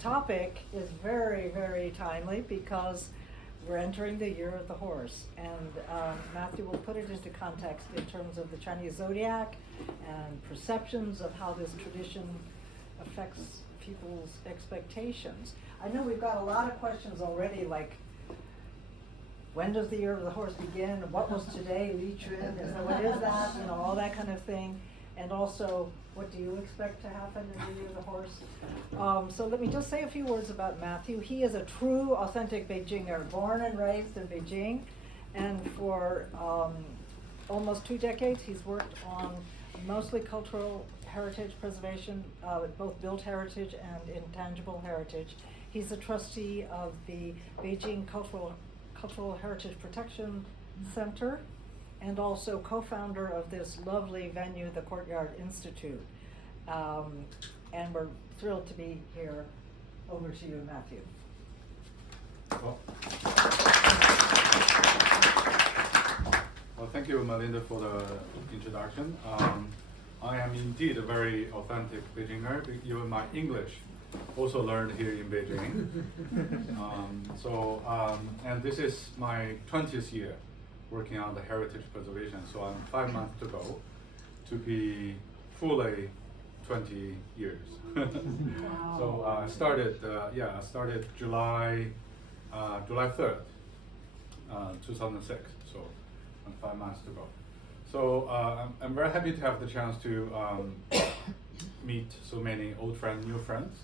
topic is very, very timely because we're entering the year of the horse, and Matthew will put it into context in terms of the Chinese zodiac and perceptions of how this tradition affects people's expectations. I know we've got a lot of questions already, like, when does the year of the horse begin? What was today, Li Chun? And so what is that? You know, all that kind of thing. And also, what do you expect to happen in the year of the horse? So let me just say a few words about Matthew. He is a true, authentic Beijinger, born and raised in Beijing. And for almost 2 decades, he's worked on mostly cultural heritage preservation, both built heritage and intangible heritage. He's a trustee of the Beijing Cultural Heritage Protection Center, and also co-founder of this lovely venue, the Courtyard Institute. And we're thrilled to be here. Over to you, Matthew. Well, thank you, Melinda, for the introduction. I am indeed a very authentic Beijinger. Even my English also learned here in Beijing. And this is my 20th year working on the heritage preservation. So I'm 5 months to go to be fully 20 years. Wow. So I started July 3rd, 2006. So I'm 5 months to go. So I'm very happy to have the chance to meet so many old friends, new friends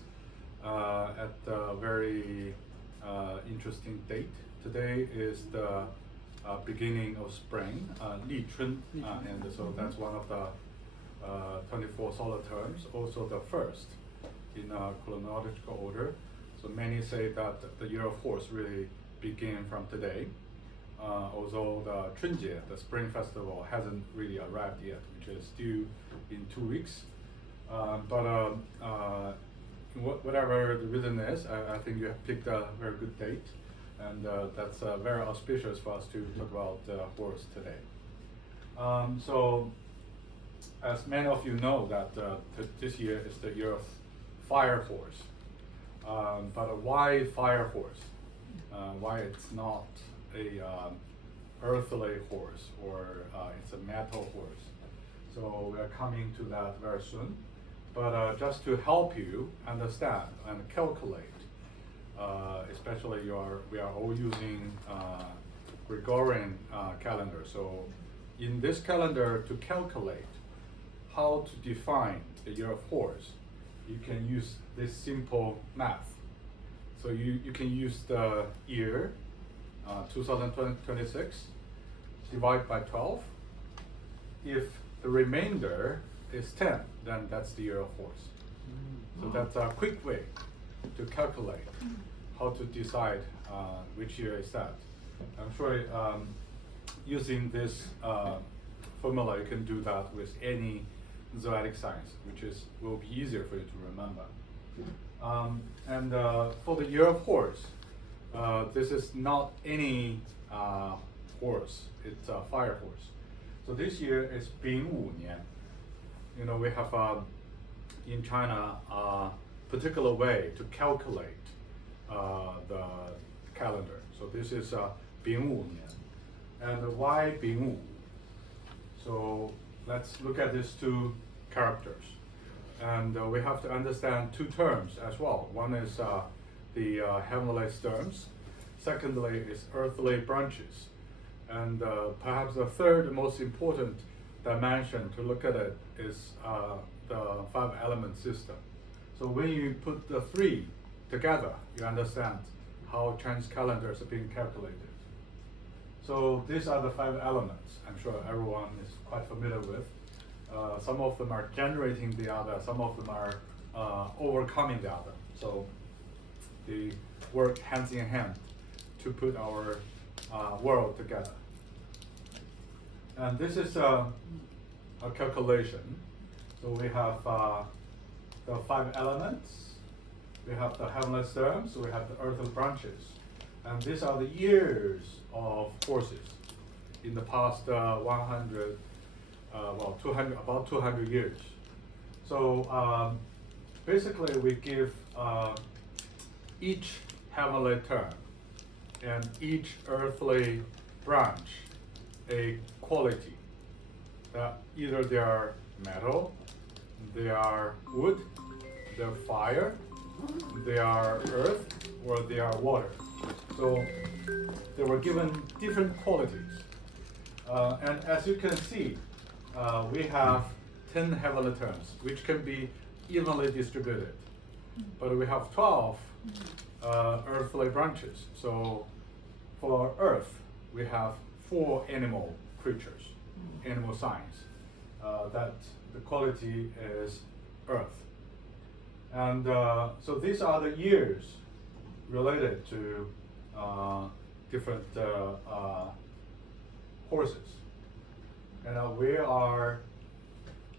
at a very interesting date. Today is the beginning of spring, Li Chun, and so that's one of the 24 solar terms, also the first in chronological order. So many say that the year of horse really began from today, although the Chunjie, the spring festival, hasn't really arrived yet, which is due in 2 weeks. Whatever the reason is, I think you have picked a very good date. And that's very auspicious for us to talk about horse today. So, as many of you know, that this year is the year of fire horse. But why fire horse? Why it's not a earthly horse or it's a metal horse? So we are coming to that very soon. But just to help you understand and calculate. Especially we are all using Gregorian calendar. So in this calendar, to calculate how to define the year of horse, you can use this simple math. So you can use the year 2026 divide by 12. If the remainder is 10, then that's the year of horse. So that's a quick way to calculate how to decide which year is that. I'm sure using this formula, you can do that with any zodiac signs, which will be easier for you to remember. And for the year of horse, this is not any horse, it's a fire horse. So this year is Bing Wu Nian. You know, we have in China particular way to calculate the calendar. So this is Bing Wu Nian. And why Bing Wu? So let's look at these 2 characters. And we have to understand 2 terms as well. One is the heavenly terms. Secondly is earthly branches. And perhaps the third most important dimension to look at it is the 5 element system. So when you put the 3 together, you understand how Chinese calendars are being calculated. So these are the 5 elements. I'm sure everyone is quite familiar with. Some of them are generating the other, some of them are overcoming the other. So they work hands in hand to put our world together. And this is a calculation. So we have the 5 elements, we have the heavenly terms, we have the earthly branches. And these are the years of horses in the past 200, about 200 years. So basically we give each heavenly term and each earthly branch a quality that either they are metal, they are wood, they are fire, they are earth, or they are water. So they were given different qualities. And as you can see, we have 10 heavenly terms, which can be evenly distributed. But we have 12 earthly branches. So for earth, we have 4 animal creatures, animal signs. That the quality is earth. And so these are the years related to different horses. And we are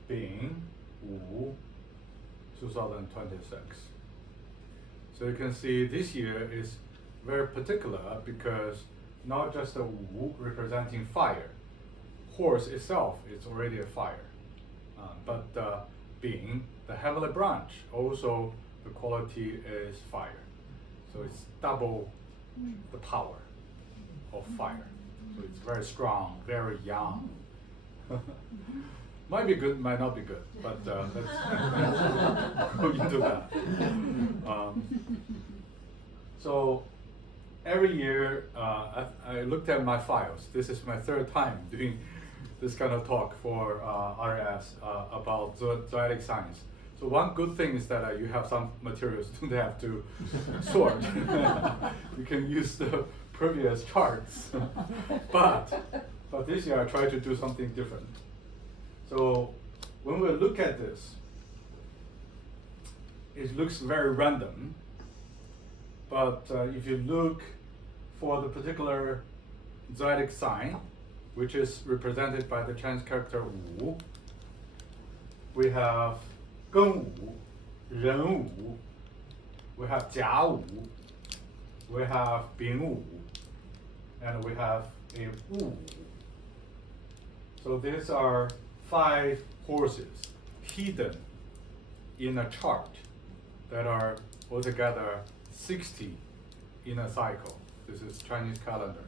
being Wu 2026. So you can see this year is very particular because not just a Wu representing fire. Horse itself is already a fire. But being the heavenly branch, also the quality is fire. So it's double the power of fire. So it's very strong, very young. Might be good, might not be good, but let's go into that. So every year, I looked at my files. This is my 3rd time doing this kind of talk for RS about zodiac signs. So one good thing is that you have some materials you don't have to sort. You can use the previous charts. but this year I tried to do something different. So when we look at this, it looks very random. But if you look for the particular zodiac sign, which is represented by the Chinese character Wu, we have Geng Wu, Ren Wu, we have Jia Wu, we have Bing Wu, and we have a Wu. So these are 5 horses hidden in a chart that are altogether 60 in a cycle. This is Chinese calendar.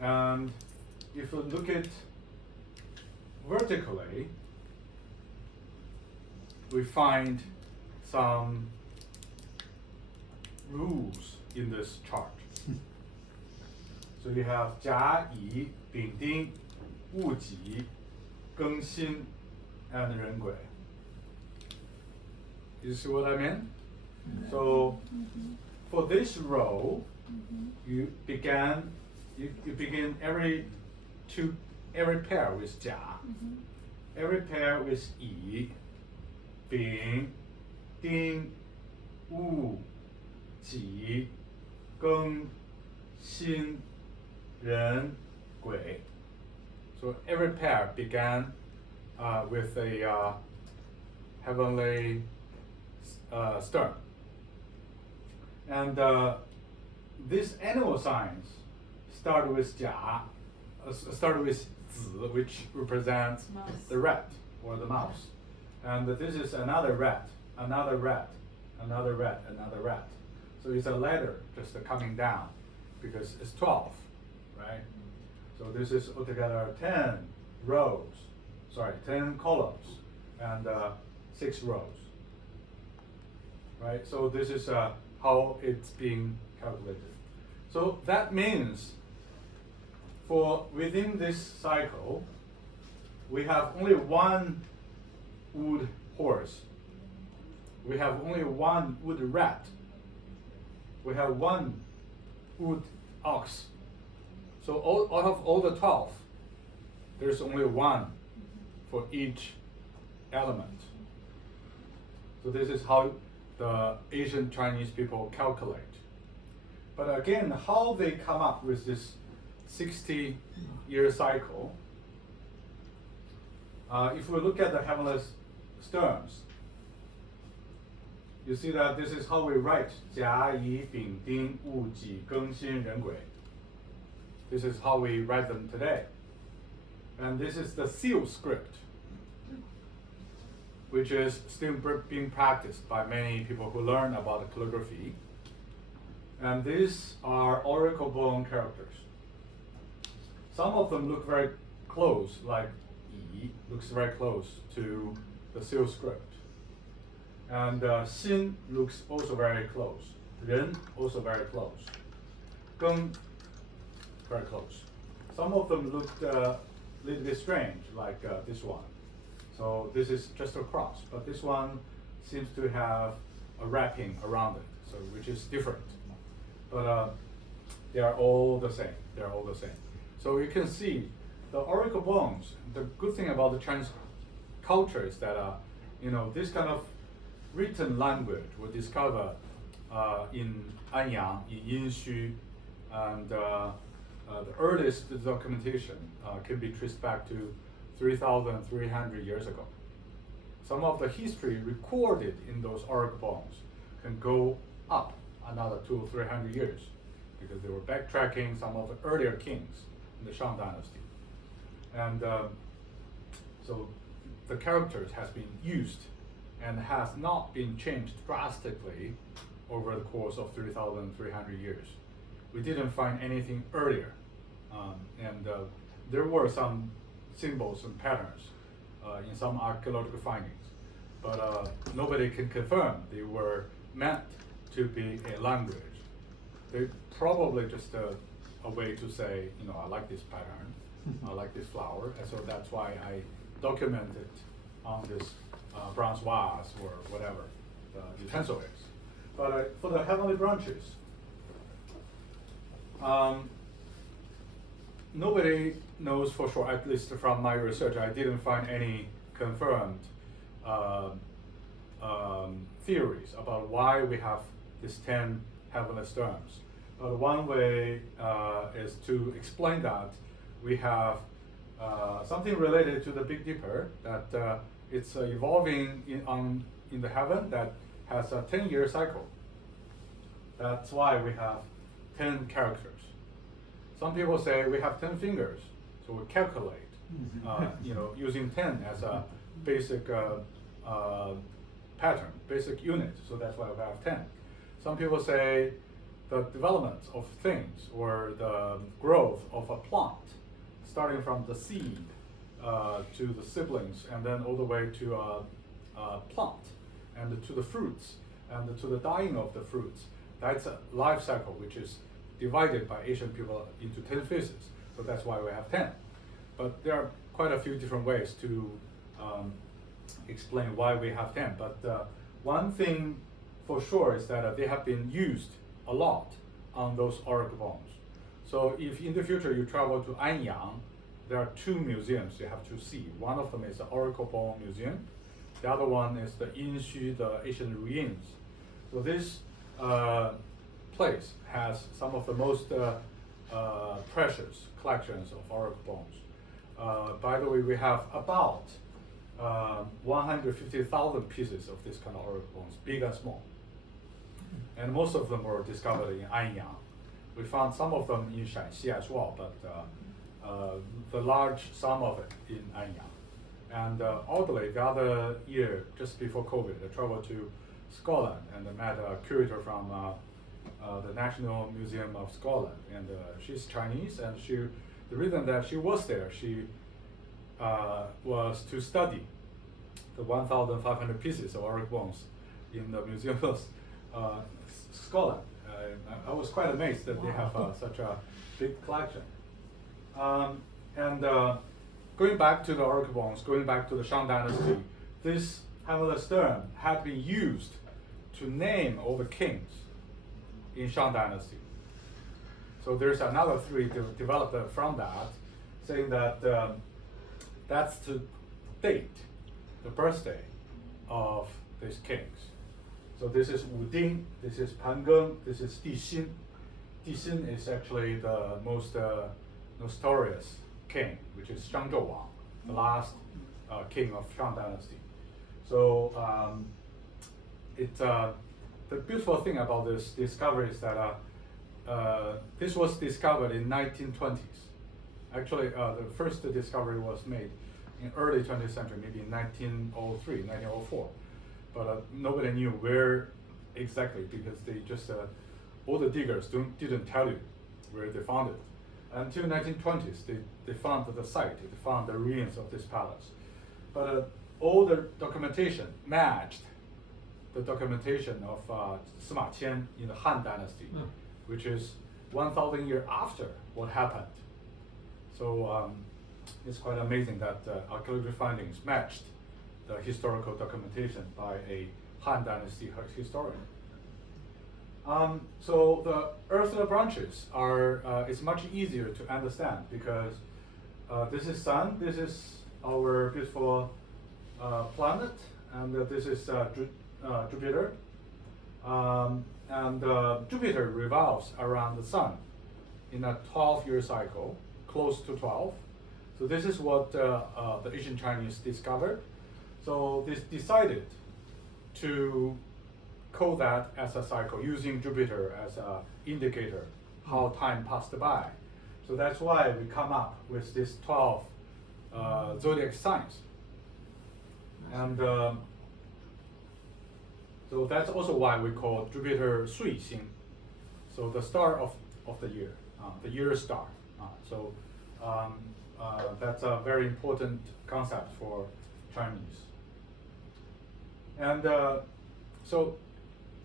And if you look at vertically, we find some rules in this chart. So you have 甲乙丙丁戊己庚辛 and 壬癸. You see what I mean? So for this row, you begin every pair with 甲, every pair with 乙, 丙, 丁, 戊, 己, 庚, 辛, 壬, 癸. So every pair began with a heavenly stern. And these animal signs start with 甲, start with 子, which represents Mouse. the rat or the mouse. And this is another rat, another rat, another rat, another rat. So it's a ladder just coming down because it's 12, right? So this is altogether 10 rows, 10 columns and 6 rows, right? So this is how it's being calculated. So that means for within this cycle, we have only one wood horse. We have only one wood rat. We have one wood ox. So out of all the 12, there's only one for each element. So this is how the Asian Chinese people calculate. But again, how they come up with this 60-year cycle, if we look at the heavenly sterns, you see that this is how we write 甲乙丙丁戊己庚辛壬癸. This is how we write them today. And this is the seal script, which is still being practiced by many people who learn about calligraphy. And these are oracle bone characters. Some of them look very close, like Yi looks very close to the seal script. And Xin looks also very close. Ren also very close. Geng, very close. Some of them looked a little bit strange, like this one. So this is just a cross, but this one seems to have a wrapping around it, so which is different. But they are all the same. They are all the same. So you can see the oracle bones. The good thing about the Chinese culture is that this kind of written language was discovered in Anyang, in Yinxu, and the earliest documentation can be traced back to 3,300 years ago. Some of the history recorded in those oracle bones can go up another 200 or 300 years because they were backtracking some of the earlier kings in the Shang dynasty. And so the characters has been used and has not been changed drastically over the course of 3,300 years. We didn't find anything earlier. And there were some symbols and patterns in some archaeological findings, but nobody can confirm they were meant to be a language. They're probably just a way to say, I like this pattern, I like this flower, and so that's why I document it on this bronze vase or whatever the utensil is. But for the heavenly branches, nobody knows for sure, at least from my research, I didn't find any confirmed theories about why we have these 10 heavenly terms. But one way is to explain that we have something related to the Big Dipper, that it's evolving in the heaven that has a 10-year cycle. That's why we have 10 characters. Some people say we have 10 fingers, so we calculate, using 10 as a basic pattern, basic unit, so that's why we have 10. Some people say the development of things or the growth of a plant, starting from the seed to the siblings and then all the way to a plant and to the fruits and to the dying of the fruits. That's a life cycle which is divided by Asian people into 10 phases, so that's why we have 10. But there are quite a few different ways to explain why we have 10. But one thing for sure is that they have been used a lot on those oracle bones. So if in the future you travel to Anyang, there are 2 museums you have to see. One of them is the Oracle Bone Museum. The other one is the Yinxu, the ancient ruins. So this place has some of the most precious collections of oracle bones. By the way, we have about 150,000 pieces of this kind of oracle bones, big and small. And most of them were discovered in Anyang. We found some of them in Shanxi as well, but the large sum of it in Anyang. And oddly, the other year, just before COVID, I traveled to Scotland and I met a curator from the National Museum of Scotland, and she's Chinese, and the reason that she was there, she was to study the 1,500 pieces of oracle bones in the Museum of Scotland. I was quite amazed that they have such a big collection. And going back to the oracle bones, going back to the Shang dynasty, this heavenly stone had been used to name all the kings in Shang dynasty. So there's another 3 developed from that, saying that that's to date the birthday of these kings. So this is Wu Ding, this is Pan Geng, this is Di Xin. Di Xin is actually the most notorious king, which is Shang Zhou Wang, the last king of Shang dynasty. So the beautiful thing about this discovery is that this was discovered in 1920s. Actually, the first discovery was made in early 20th century, maybe in 1903, 1904. But nobody knew where exactly, because they just all the diggers didn't tell you where they found it. Until 1920s, they found the site, they found the ruins of this palace. But all the documentation matched the documentation of Sima Qian in the Han Dynasty, which is 1,000 years after what happened. So it's quite amazing that archaeological findings matched the historical documentation by a Han Dynasty historian. So the earthly branches are, it's much easier to understand because this is Sun, this is our beautiful planet, and this is Jupiter. And Jupiter revolves around the Sun in a 12-year cycle, close to 12. So this is what the ancient Chinese discovered. So they decided to code that as a cycle, using Jupiter as an indicator how time passed by. So that's why we come up with this 12 zodiac signs. And so that's also why we call Jupiter Sui Xing, so the star of the year star. So that's a very important concept for Chinese. And so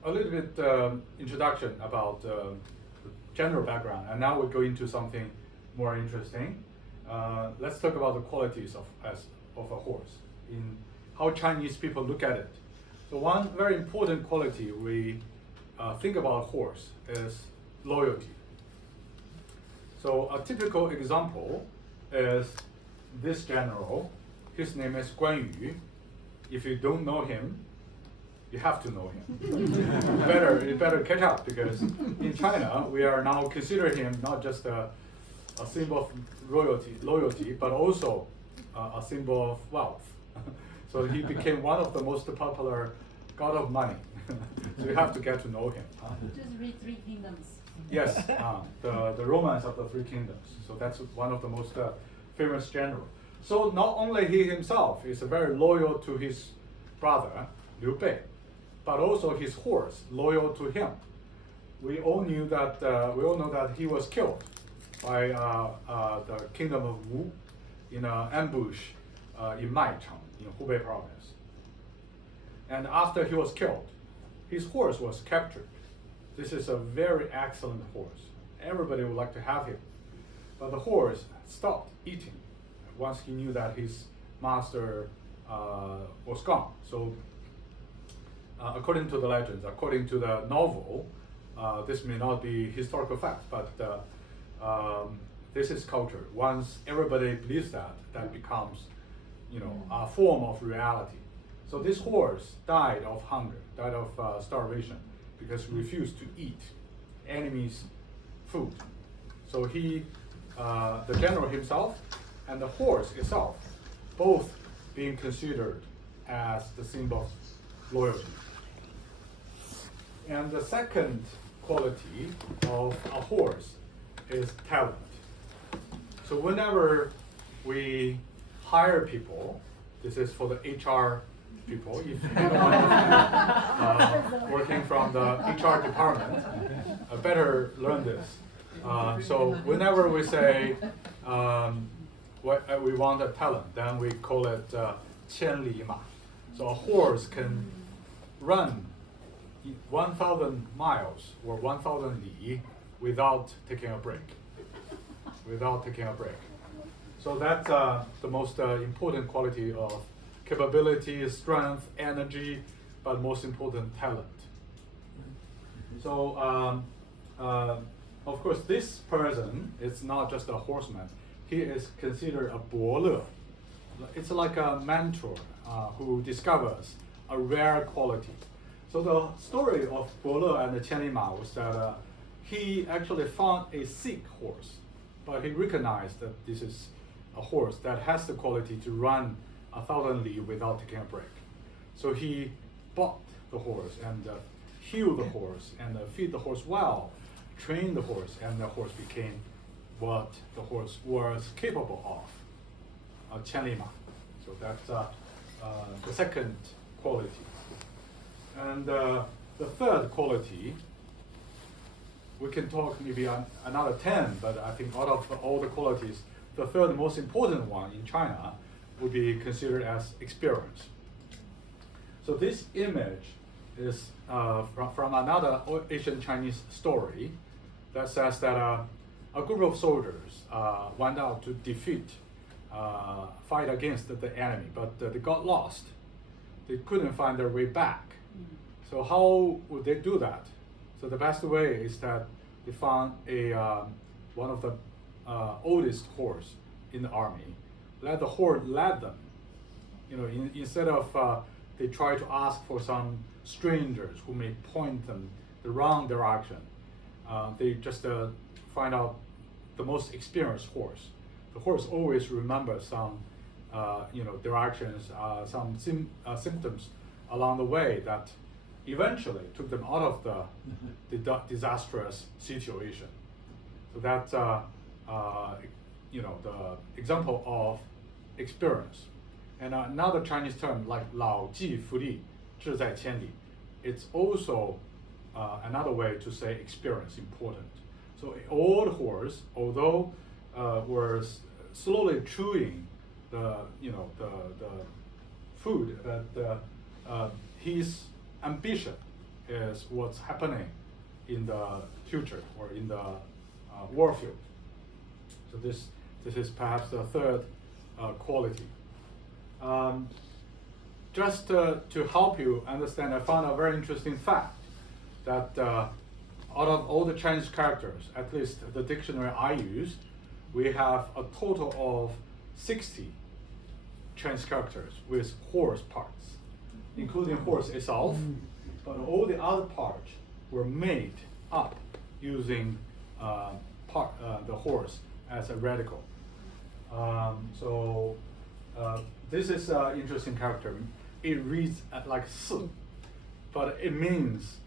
a little bit introduction about the general background, and now we go into something more interesting. Let's talk about the qualities of a horse, in how Chinese people look at it. So one very important quality we think about horse is loyalty. So a typical example is this general. His name is Guan Yu. If you don't know him, you have to know him. You better catch up, because in China we are now considering him not just a symbol of loyalty, but also a symbol of wealth. So he became one of the most popular god of money. So you have to get to know him. Just read Three Kingdoms. Yes, the romance of the Three Kingdoms. So that's one of the most famous general. So not only he himself is very loyal to his brother Liu Bei, but also his horse loyal to him. We all know that he was killed by the kingdom of Wu in an ambush in Maichang in Hubei province. And after he was killed, his horse was captured. This is a very excellent horse. Everybody would like to have him. But the horse stopped eating once he knew that his master was gone. So according to the legends, according to the novel, this may not be historical fact, but this is culture. Once everybody believes that becomes, a form of reality. So this horse died of hunger, died of starvation, because he refused to eat enemy's food. So he, the general himself, and the horse itself, both being considered as the symbol of loyalty. And the second quality of a horse is talent. So whenever we hire people, this is for the HR people, if anyone working from the HR department, better learn this. So whenever we say we want a talent, then we call it 千里马. So a horse can run 1,000 miles or 1,000 li without taking a break. So that's the most important quality of capability, strength, energy, but most important, talent. So of course, this person is not just a horseman. He is considered a 伯乐. It's like a mentor who discovers a rare quality. So the story of 伯乐 and the 千里马 was that he actually found a sick horse, but he recognized that this is a horse that has the quality to run 1,000 li without taking a break. So he bought the horse and healed the horse and feed the horse well, trained the horse, and the horse became what the horse was capable of, 千里马. So that's the second quality. And the third quality we can talk maybe on another 10, but I think out of all the qualities, the third most important one in China would be considered as experience. So this image is from another ancient Chinese story that says that a group of soldiers went out to fight against the enemy, but they got lost. They couldn't find their way back. So how would they do that? So the best way is that they found one of the oldest horse in the army. Let the horse lead them. Instead of they try to ask for some strangers who may point them the wrong direction. They just find out the most experienced horse. The horse always remembers some, directions, some symptoms along the way that eventually took them out of the disastrous situation. So that's the example of experience. And another Chinese term like 老骥伏枥，志在千里. It's also another way to say experience important. So an old horse, although was slowly chewing the food, that his ambition is what's happening in the future or in the warfield. So this is perhaps the third quality. Just to help you understand, I found a very interesting fact that out of all the Chinese characters, at least the dictionary I use, we have a total of 60 Chinese characters with horse parts, including horse itself, but all the other parts were made up using the horse as a radical. This is an interesting character. It reads like 四, but it means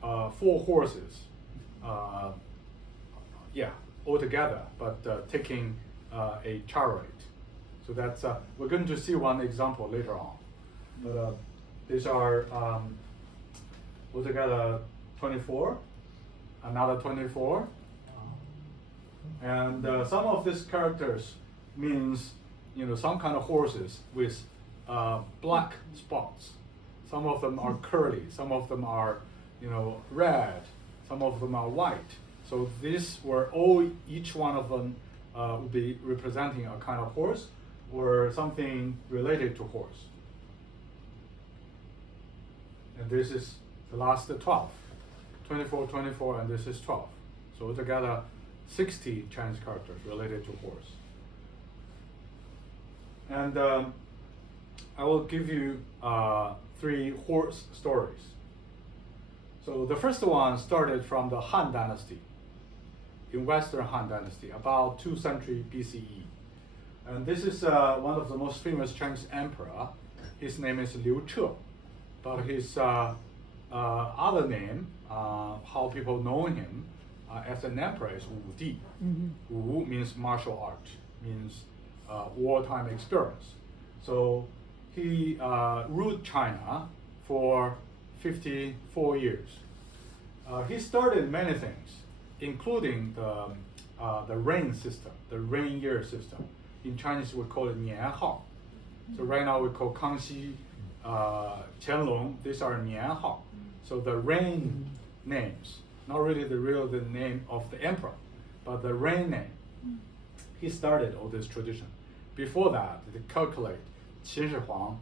4 horses, all together, but taking a chariot. So that's we're going to see one example later on. But these are altogether 24, another 24, and some of these characters means some kind of horses with black spots. Some of them are curly, some of them are red, some of them are white. So these were each one of them would be representing a kind of horse or something related to horse. And this is the last 12, 24, 24, and this is 12. So altogether 60 Chinese characters related to horse. And I will give you 3 horse stories. So the first one started from the Han Dynasty, in Western Han Dynasty, about 2nd century BCE. And this is one of the most famous Chinese emperor. His name is Liu Che, but his other name, how people know him as an emperor, is Wu Di. Wu means martial art, means wartime experience. So he ruled China for 54 years. He started many things, including the rain system, the rain year system. In Chinese, we call it 年号. So right now we call Kangxi, Qianlong. These are 年号. So the rain names, not really the name of the emperor, but the rain name. He started all this tradition. Before that, they calculate 秦始皇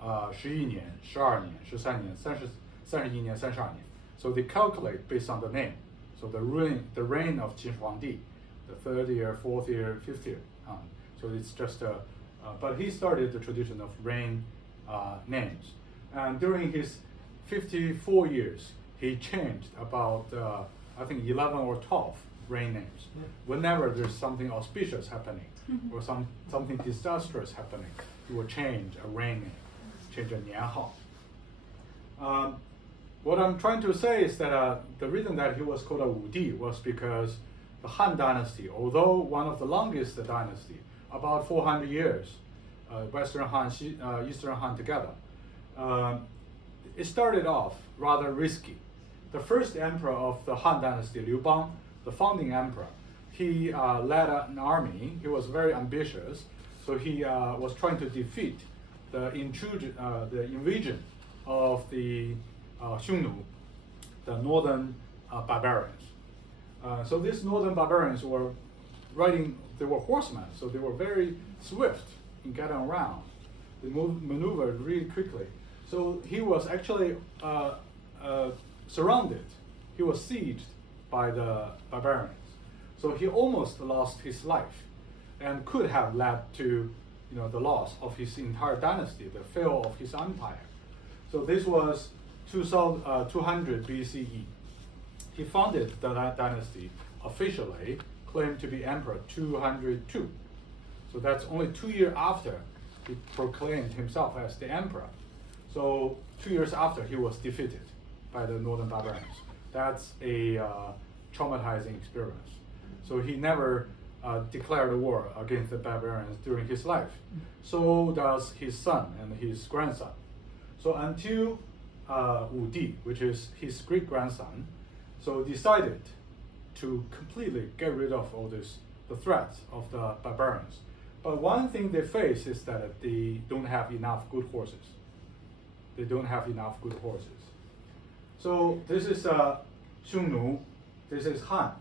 11年、12年、13年、31年、32年. So they calculate based on the name. So the reign of 秦始皇帝, the 3rd year, 4th year, 5th year. So it's just but he started the tradition of reign names. And during his 54 years, he changed about, I think 11 or 12 reign names. Whenever there's something auspicious happening or something disastrous happening, he will change a reign name, change a 年号. What I'm trying to say is that the reason that he was called a Wu Di was because the Han Dynasty, although one of the longest dynasty, about 400 years, Western Han, Eastern Han together, it started off rather risky the first emperor of the Han Dynasty, Liu Bang, the founding emperor, he led an army. He was very ambitious, so he was trying to defeat the invasion of the Xiongnu, the northern barbarians. So these northern barbarians were they were horsemen, so they were very swift in getting around. They maneuvered really quickly. So he was actually surrounded. He was sieged by the barbarians. So he almost lost his life, and could have led to, the loss of his entire dynasty, the fall of his empire. So this was 200 BCE. He founded the dynasty officially, claimed to be emperor 202. So that's only 2 years after he proclaimed himself as the emperor. So 2 years after, he was defeated by the northern barbarians. That's a traumatizing experience. So he never declared a war against the barbarians during his life. So does his son and his grandson. So until Wu Di, which is his great-grandson, so decided to completely get rid of all the threats of the barbarians. But one thing they face is that they don't have enough good horses. They don't have enough good horses. So this is Xiongnu, this is Han.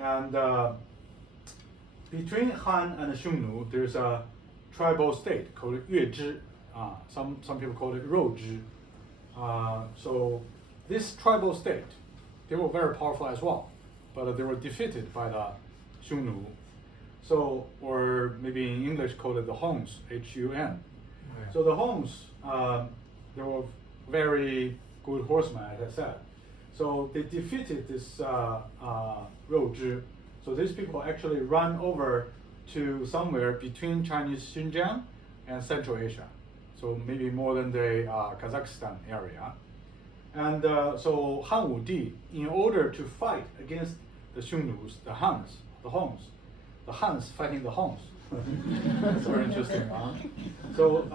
And between Han and Xiongnu, there's a tribal state called Yuezhi. Some people call it Rouzhi. So this tribal state, they were very powerful as well, but they were defeated by the Xiongnu. So, or maybe in English called it the Huns, Hun. Right. So the Huns, they were very good horsemen, as I said. So they defeated this Rouzhi. So these people actually ran over to somewhere between Chinese Xinjiang and Central Asia. So maybe more than the Kazakhstan area. And so Han Wu Di, in order to fight against the Xiongnu's, the Huns fighting the Huns. That's very interesting. So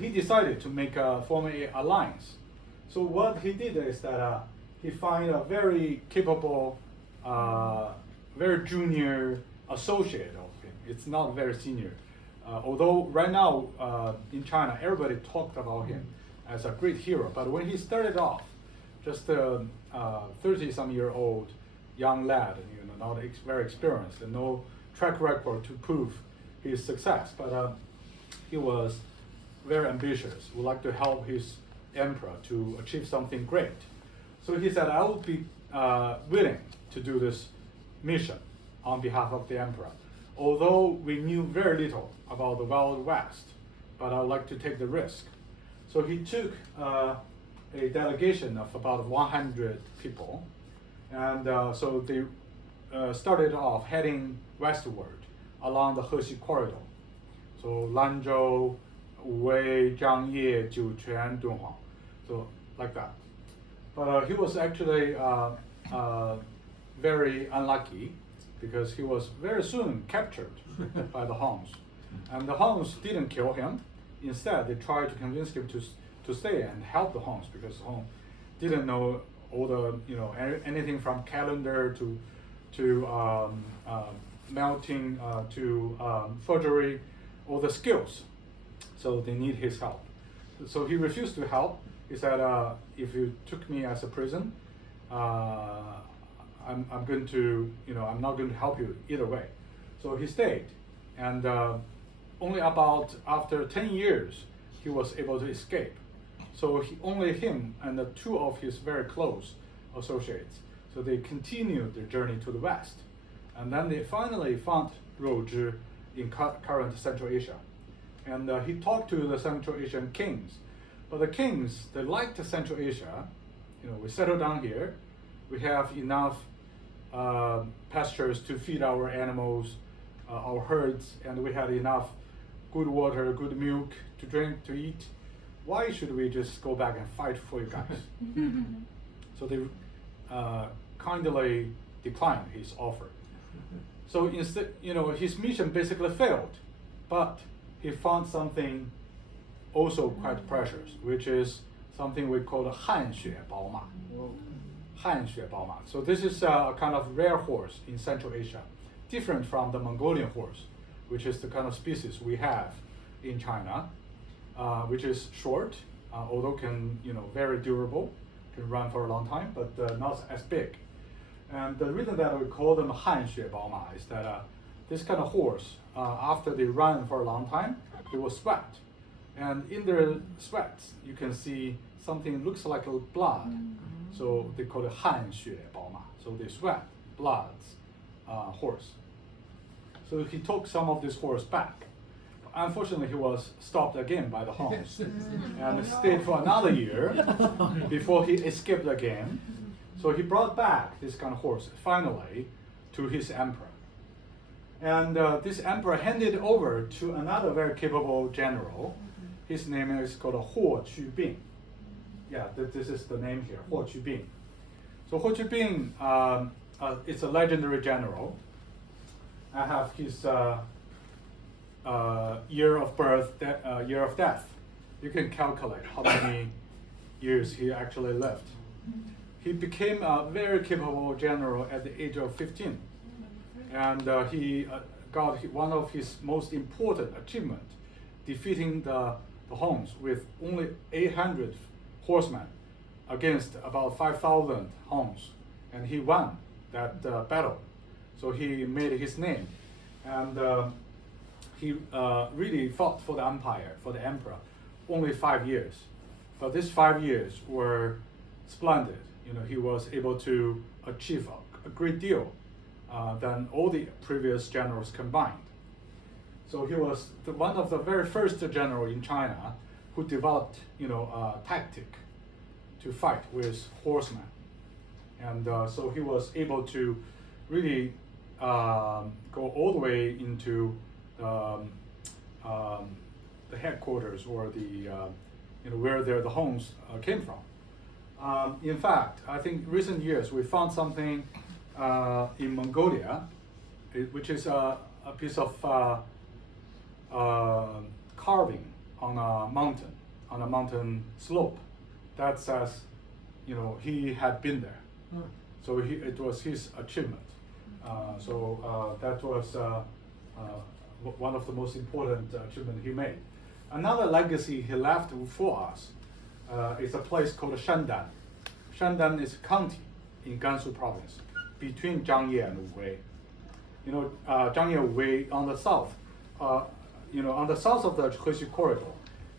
he decided to form an alliance. So what he did is that he found a very capable, very junior associate of him. It's not very senior. Although right now in China, everybody talked about him as a great hero. But when he started off, just a 30-some-year-old young lad, not very experienced, and no track record to prove his success. But he was very ambitious, would like to help his emperor to achieve something great. So he said, I would be willing to do this mission on behalf of the emperor. Although we knew very little about the Wild West, but I would like to take the risk. So he took a delegation of about 100 people, and so they started off heading westward along the Hexi corridor. So Lanzhou, Wuwei, Zhangye, Jiuquan, Dunhuang. So like that. But he was actually very unlucky, because he was very soon captured by the Huns. And the Huns didn't kill him. Instead, they tried to convince him to stay and help the Huns, because the Huns didn't know all the, anything from calendar to melting to forgery, all the skills. So they need his help. So he refused to help. He said, if you took me as a prison, I'm going to, I'm not going to help you either way. So he stayed, and only about after 10 years, he was able to escape. So only him and the two of his very close associates. So they continued their journey to the west, and then they finally found Rouzhi in current Central Asia. And he talked to the Central Asian kings, but the kings, they liked Central Asia. We settled down here. We have enough pastures to feed our animals, our herds, and we had enough good water, good milk to drink, to eat. Why should we just go back and fight for you guys? So they kindly declined his offer. So instead, his mission basically failed, but he found something also quite precious, which is something we call the 汗血宝马.汉血宝马. So this is a kind of rare horse in Central Asia, different from the Mongolian horse, which is the kind of species we have in China, which is short, although can very durable, can run for a long time, but not as big. And the reason that we call them 汗血宝马 is that this kind of horse, after they run for a long time, they will sweat. And in their sweats, you can see something looks like a blood. So they call it 汗血宝马. So they sweat, bloods, horse. So he took some of this horse back. Unfortunately, he was stopped again by the hounds and stayed for another year before he escaped again. So he brought back this kind of horse finally to his emperor. And this emperor handed over to another very capable general. His name is called Hu Xinyu. Yeah, this is the name here, Hu Xinyu. So Hu Xinyu is a legendary general. I have his year of birth, year of death. You can calculate how many years he actually lived. He became a very capable general at the age of 15. And he got one of his most important achievements, defeating the Huns with only 800 horsemen against about 5,000 Huns. And he won that battle. So he made his name. And he really fought for the empire, for the emperor, only 5 years. But these 5 years were splendid. He was able to achieve a great deal than all the previous generals combined. So he was one of the very first general in China who developed, a tactic to fight with horsemen. And so he was able to really go all the way into the headquarters or the where the Huns came from. In fact, I think recent years we found something in Mongolia, which is a piece of carving on a mountain slope that says, he had been there. So it was his achievement. That was one of the most important achievements he made. Another legacy he left for us is a place called Shandan. Shandan is a county in Gansu province between Zhangye and Wei. Zhangye and Wei on the south. On the south of the Hexu corridor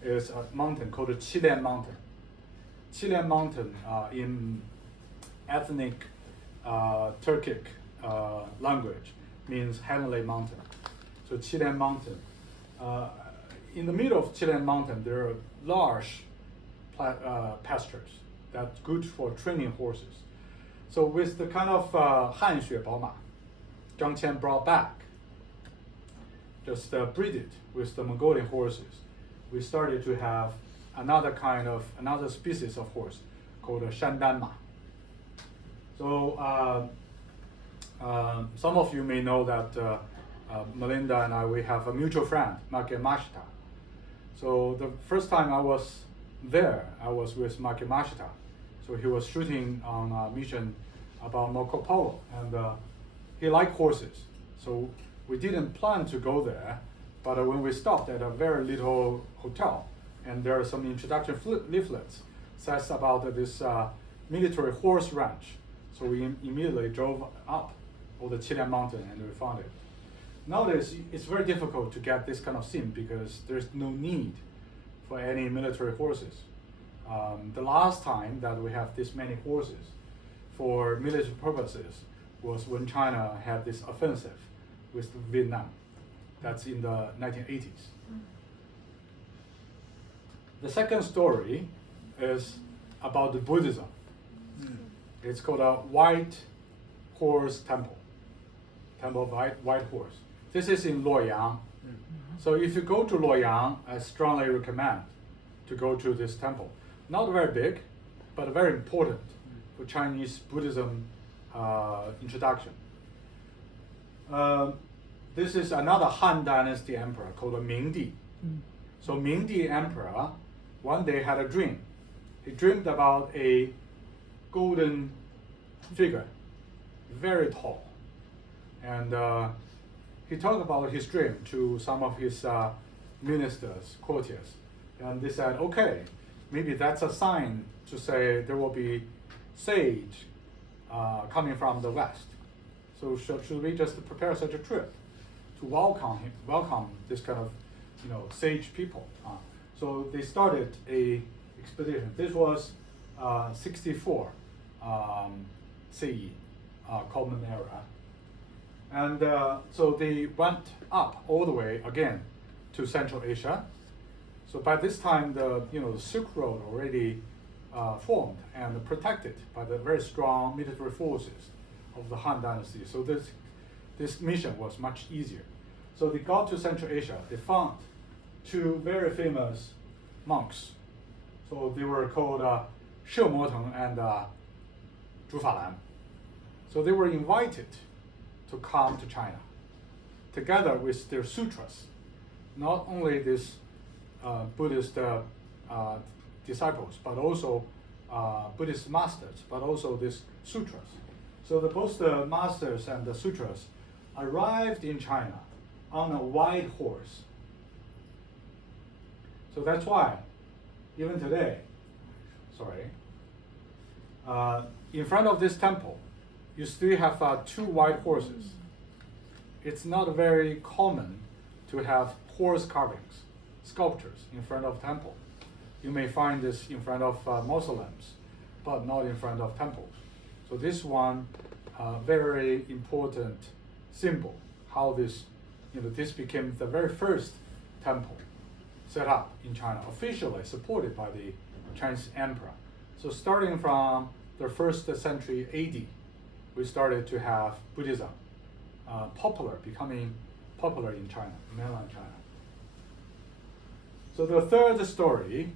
is a mountain called Qilian Mountain. Qilian Mountain in ethnic Turkic language means heavenly mountain. So Qilian Mountain. In the middle of Qilian Mountain, there are large pastures that's good for training horses. So with the kind of 汗血宝马, Zhang Qian brought back, just breed it with the Mongolian horses. We started to have another species of horse called Shandanma. So some of you may know that Melinda and I, we have a mutual friend, Makemashita. So the first time I was there, I was with Makemashita. So he was shooting on a mission about Marco Polo, and he liked horses. So we didn't plan to go there, but when we stopped at a very little hotel, and there are some introduction leaflets says about this military horse ranch. So we immediately drove up all the Qilian Mountain and we found it. Nowadays, it's very difficult to get this kind of scene because there's no need for any military horses. The last time that we have this many horses for military purposes was when China had this offensive with Vietnam. That's in the 1980s. The second story is about the Buddhism. It's called a White Horse Temple. Temple of White Horse. This is in Luoyang. So if you go to Luoyang, I strongly recommend to go to this temple. Not very big, but very important for Chinese Buddhism introduction. This is another Han Dynasty emperor called Mingdi. So Mingdi emperor one day had a dream. He dreamed about a golden figure, very tall. And he talked about his dream to some of his ministers, courtiers. And they said, okay, maybe that's a sign to say there will be sage coming from the west. So should we just prepare such a trip to welcome this kind of, sage people? So they started a expedition. This was 64 CE, Common Era. And so they went up all the way again to Central Asia. So by this time, the Silk Road already formed and protected by the very strong military forces of the Han Dynasty. So this mission was much easier. So they got to Central Asia. They found two very famous monks. So they were called She Moteng and Zhu Falan. So they were invited to come to China, together with their sutras. Not only these Buddhist disciples, but also Buddhist masters, but also these sutras. So both the masters and the sutras arrived in China on a white horse. So that's why, even today, in front of this temple, you still have two white horses. It's not very common to have horse carvings, sculptures in front of temple. You may find this in front of mausoleums, but not in front of temples. So this one, very important symbol, how this, this became the very first temple set up in China, officially supported by the Chinese emperor. So starting from the 1st century AD, we started to have Buddhism becoming popular in China, mainland China. So the third story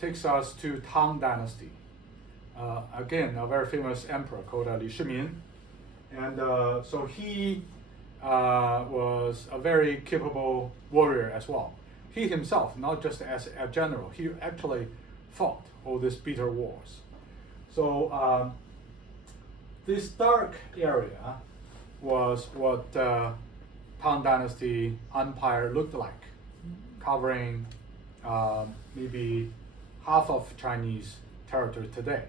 takes us to Tang Dynasty. Again, a very famous emperor called Li Shimin. And so he was a very capable warrior as well. He himself, not just as a general, he actually fought all these bitter wars. So this dark area was what Tang Dynasty Empire looked like, covering maybe half of Chinese territory today.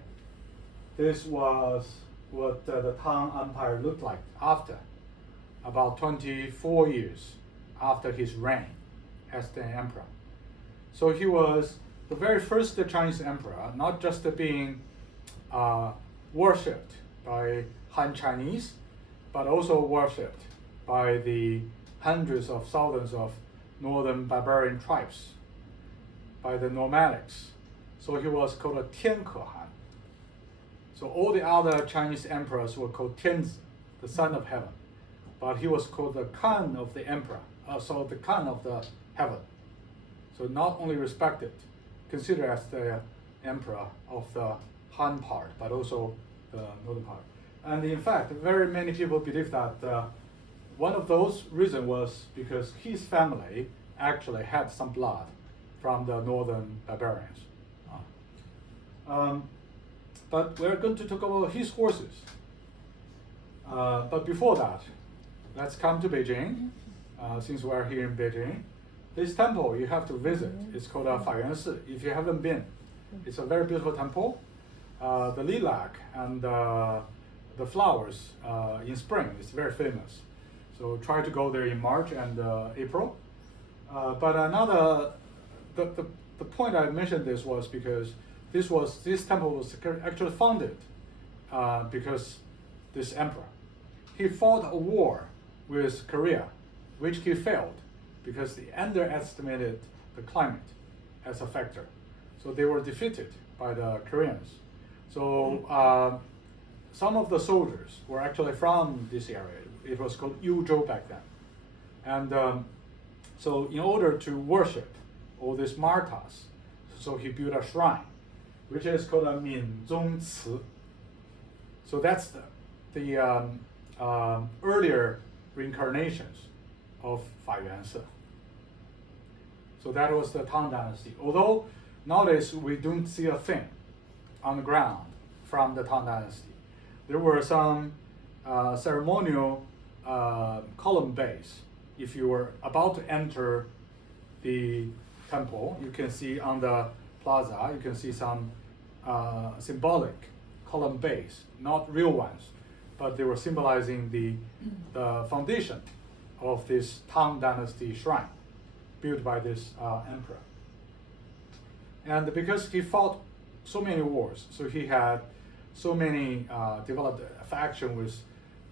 This was what the Tang Empire looked like after, about 24 years after his reign as the emperor. So he was the very first Chinese emperor, not just being worshipped by Han Chinese, but also worshipped by the hundreds of thousands of northern barbarian tribes, by the nomadics. So he was called a Tianke Han. So all the other Chinese emperors were called Tianzi, the son of heaven. But he was called the Khan of the emperor, so the Khan of the heaven. So not only respected, considered as the emperor of the Han part, but also the northern part. And in fact, very many people believe that one of those reasons was because his family actually had some blood from the northern barbarians. But we're going to talk about his horses. But before that, let's come to Beijing, since we're here in Beijing. This temple you have to visit. It's called Fayuan Si. If you haven't been, it's a very beautiful temple. The lilac and the flowers in spring is very famous. So try to go there in March and April. But the point I mentioned this was because this temple was actually founded because this emperor, he fought a war with Korea, which he failed because they underestimated the climate as a factor. So they were defeated by the Koreans. So some of the soldiers were actually from this area. It was called Yuzhou back then. And so in order to worship all these martyrs, so he built a shrine, which is called a Minzong Ci. So that's the earlier reincarnations of Fayuan Si. So that was the Tang Dynasty. Although nowadays we don't see a thing on the ground from the Tang Dynasty. There were some ceremonial column base. If you were about to enter the temple, you can see on the plaza, you can see some symbolic column base, not real ones, but they were symbolizing the foundation of this Tang Dynasty shrine built by this emperor. And because he fought so many wars, so he had so many developed a faction with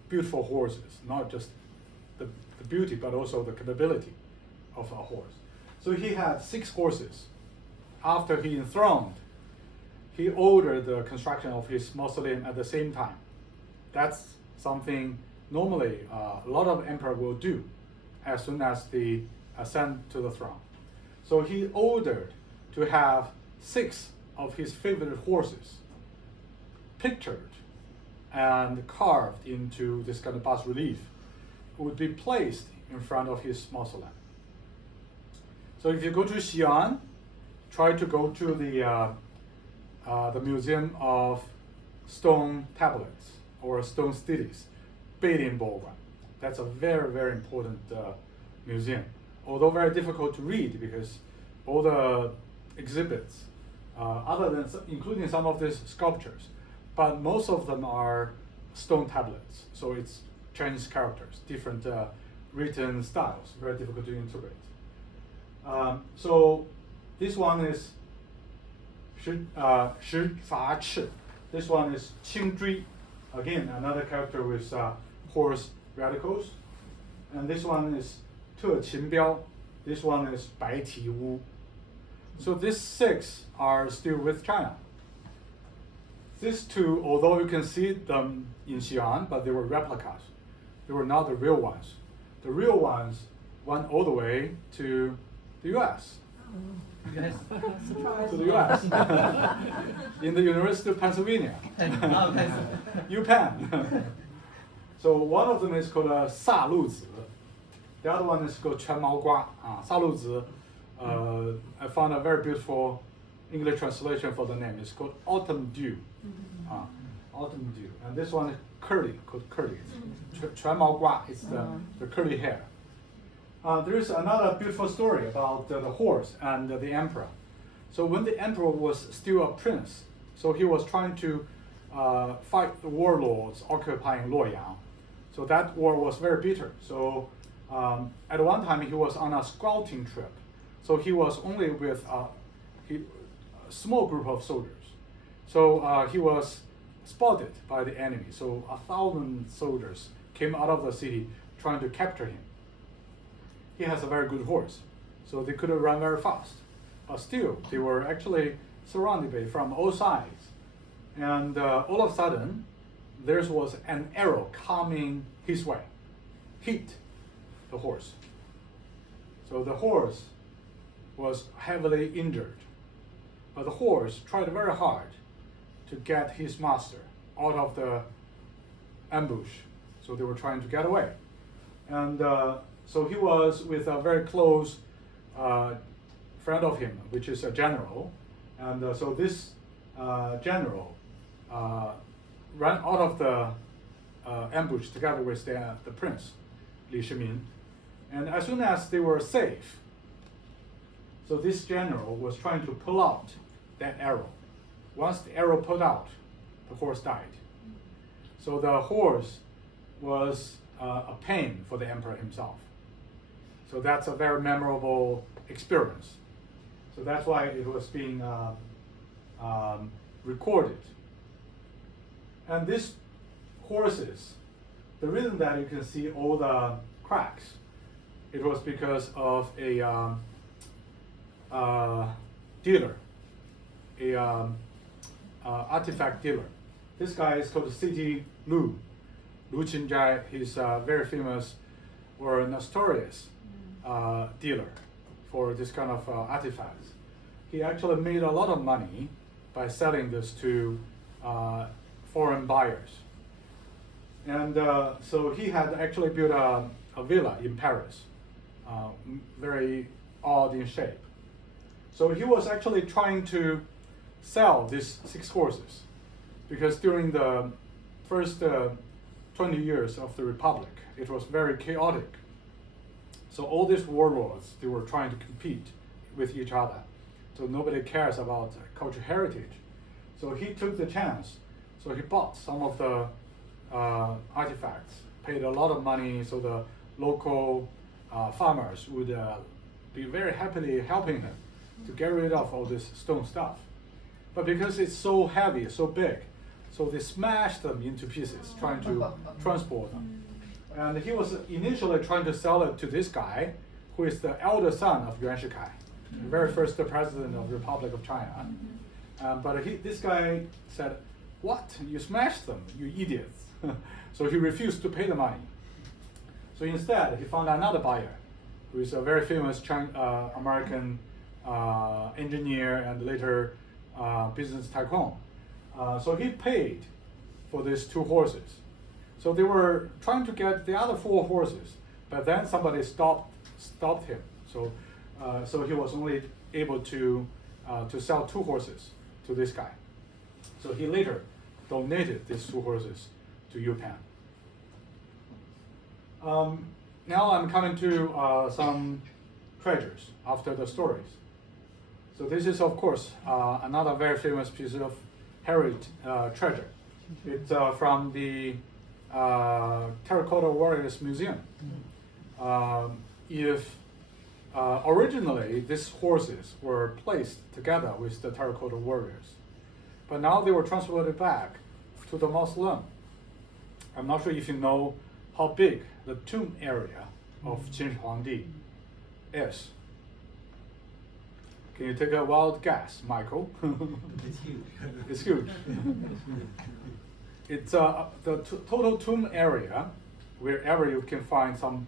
beautiful horses, not just the beauty, but also the capability of a horse. So he had 6 horses. After he enthroned, he ordered the construction of his mausoleum at the same time. That's something normally a lot of emperors will do as soon as they ascend to the throne. So he ordered to have 6 of his favorite horses pictured and carved into this kind of bas relief, would be placed in front of his mausoleum. So if you go to Xi'an, try to go to the Museum of Stone Tablets or Stone Cities, Beijing. That's a very, very important museum. Although very difficult to read because all the exhibits, other than including some of these sculptures, but most of them are stone tablets. So it's Chinese characters, different written styles, very difficult to integrate. So this one is 十罚赤. This one is 青锥. Again, another character with horse radicals. And this one is 特勤标. This one is 白蹄乌. So these 6 are still with China. These 2, although you can see them in Xi'an, but they were replicas. They were not the real ones. The real ones went all the way to the US. Yes. To the US. In the University of Pennsylvania. UPenn. So one of them is called 萨路子. The other one is called 全毛瓜. 萨路子. I found a very beautiful English translation for the name. It's called Autumn Dew. Autumn Dew. And this one is curly, called curly. 全毛瓜 is the curly hair. There is another beautiful story about the horse and the emperor. So when the emperor was still a prince, so he was trying to fight the warlords occupying Luoyang. So that war was very bitter. So at one time he was on a scouting trip. So he was only with a small group of soldiers. So he was spotted by the enemy. So 1,000 soldiers came out of the city trying to capture him. He has a very good horse, so they couldn't run very fast. But still, they were actually surrounded from all sides. And all of a sudden, there was an arrow coming his way, hit the horse. So the horse was heavily injured. But the horse tried very hard to get his master out of the ambush. So they were trying to get away. And so he was with a very close friend of him, which is a general. And so this general ran out of the ambush together with the prince, Li Shimin. And as soon as they were safe, so this general was trying to pull out that arrow. Once the arrow pulled out, the horse died. So the horse was a pain for the emperor himself. So that's a very memorable experience. So that's why it was being recorded. And these horses, the reason that you can see all the cracks, it was because of a dealer, artifact dealer. This guy is called C.T. Lu Qinzhai. He's a very famous or notorious dealer for this kind of artifacts. He actually made a lot of money by selling this to foreign buyers. And so he had actually built a villa in Paris, very odd in shape. So he was actually trying to sell these 6 horses because during the first 20 years of the Republic, it was very chaotic. So all these warlords, they were trying to compete with each other. So nobody cares about cultural heritage. So he took the chance. So he bought some of the artifacts, paid a lot of money, so the local farmers would be very happily helping him to get rid of all this stone stuff. But because it's so heavy, so big, so they smashed them into pieces, trying to transport them. And he was initially trying to sell it to this guy, who is the elder son of Yuan Shikai, the very first president of the Republic of China. But this guy said, "What? You smashed them, you idiots." So he refused to pay the money. So instead, he found another buyer, who is a very famous American engineer and later business tycoon. So he paid for these 2 horses. So they were trying to get the other 4 horses, but then somebody stopped him. So he was only able to sell 2 horses to this guy. So he later donated these 2 horses to Yupan. Now I'm coming to some treasures after the stories. So this is, of course, another very famous piece of heritage treasure. It's from the Terracotta Warriors Museum. Originally, these horses were placed together with the Terracotta Warriors, but now they were transported back to the mausoleum. I'm not sure if you know how big the tomb area of Qin Huangdi is. Can you take a wild guess, Michael? It's huge. It's huge. It's the total tomb area, wherever you can find some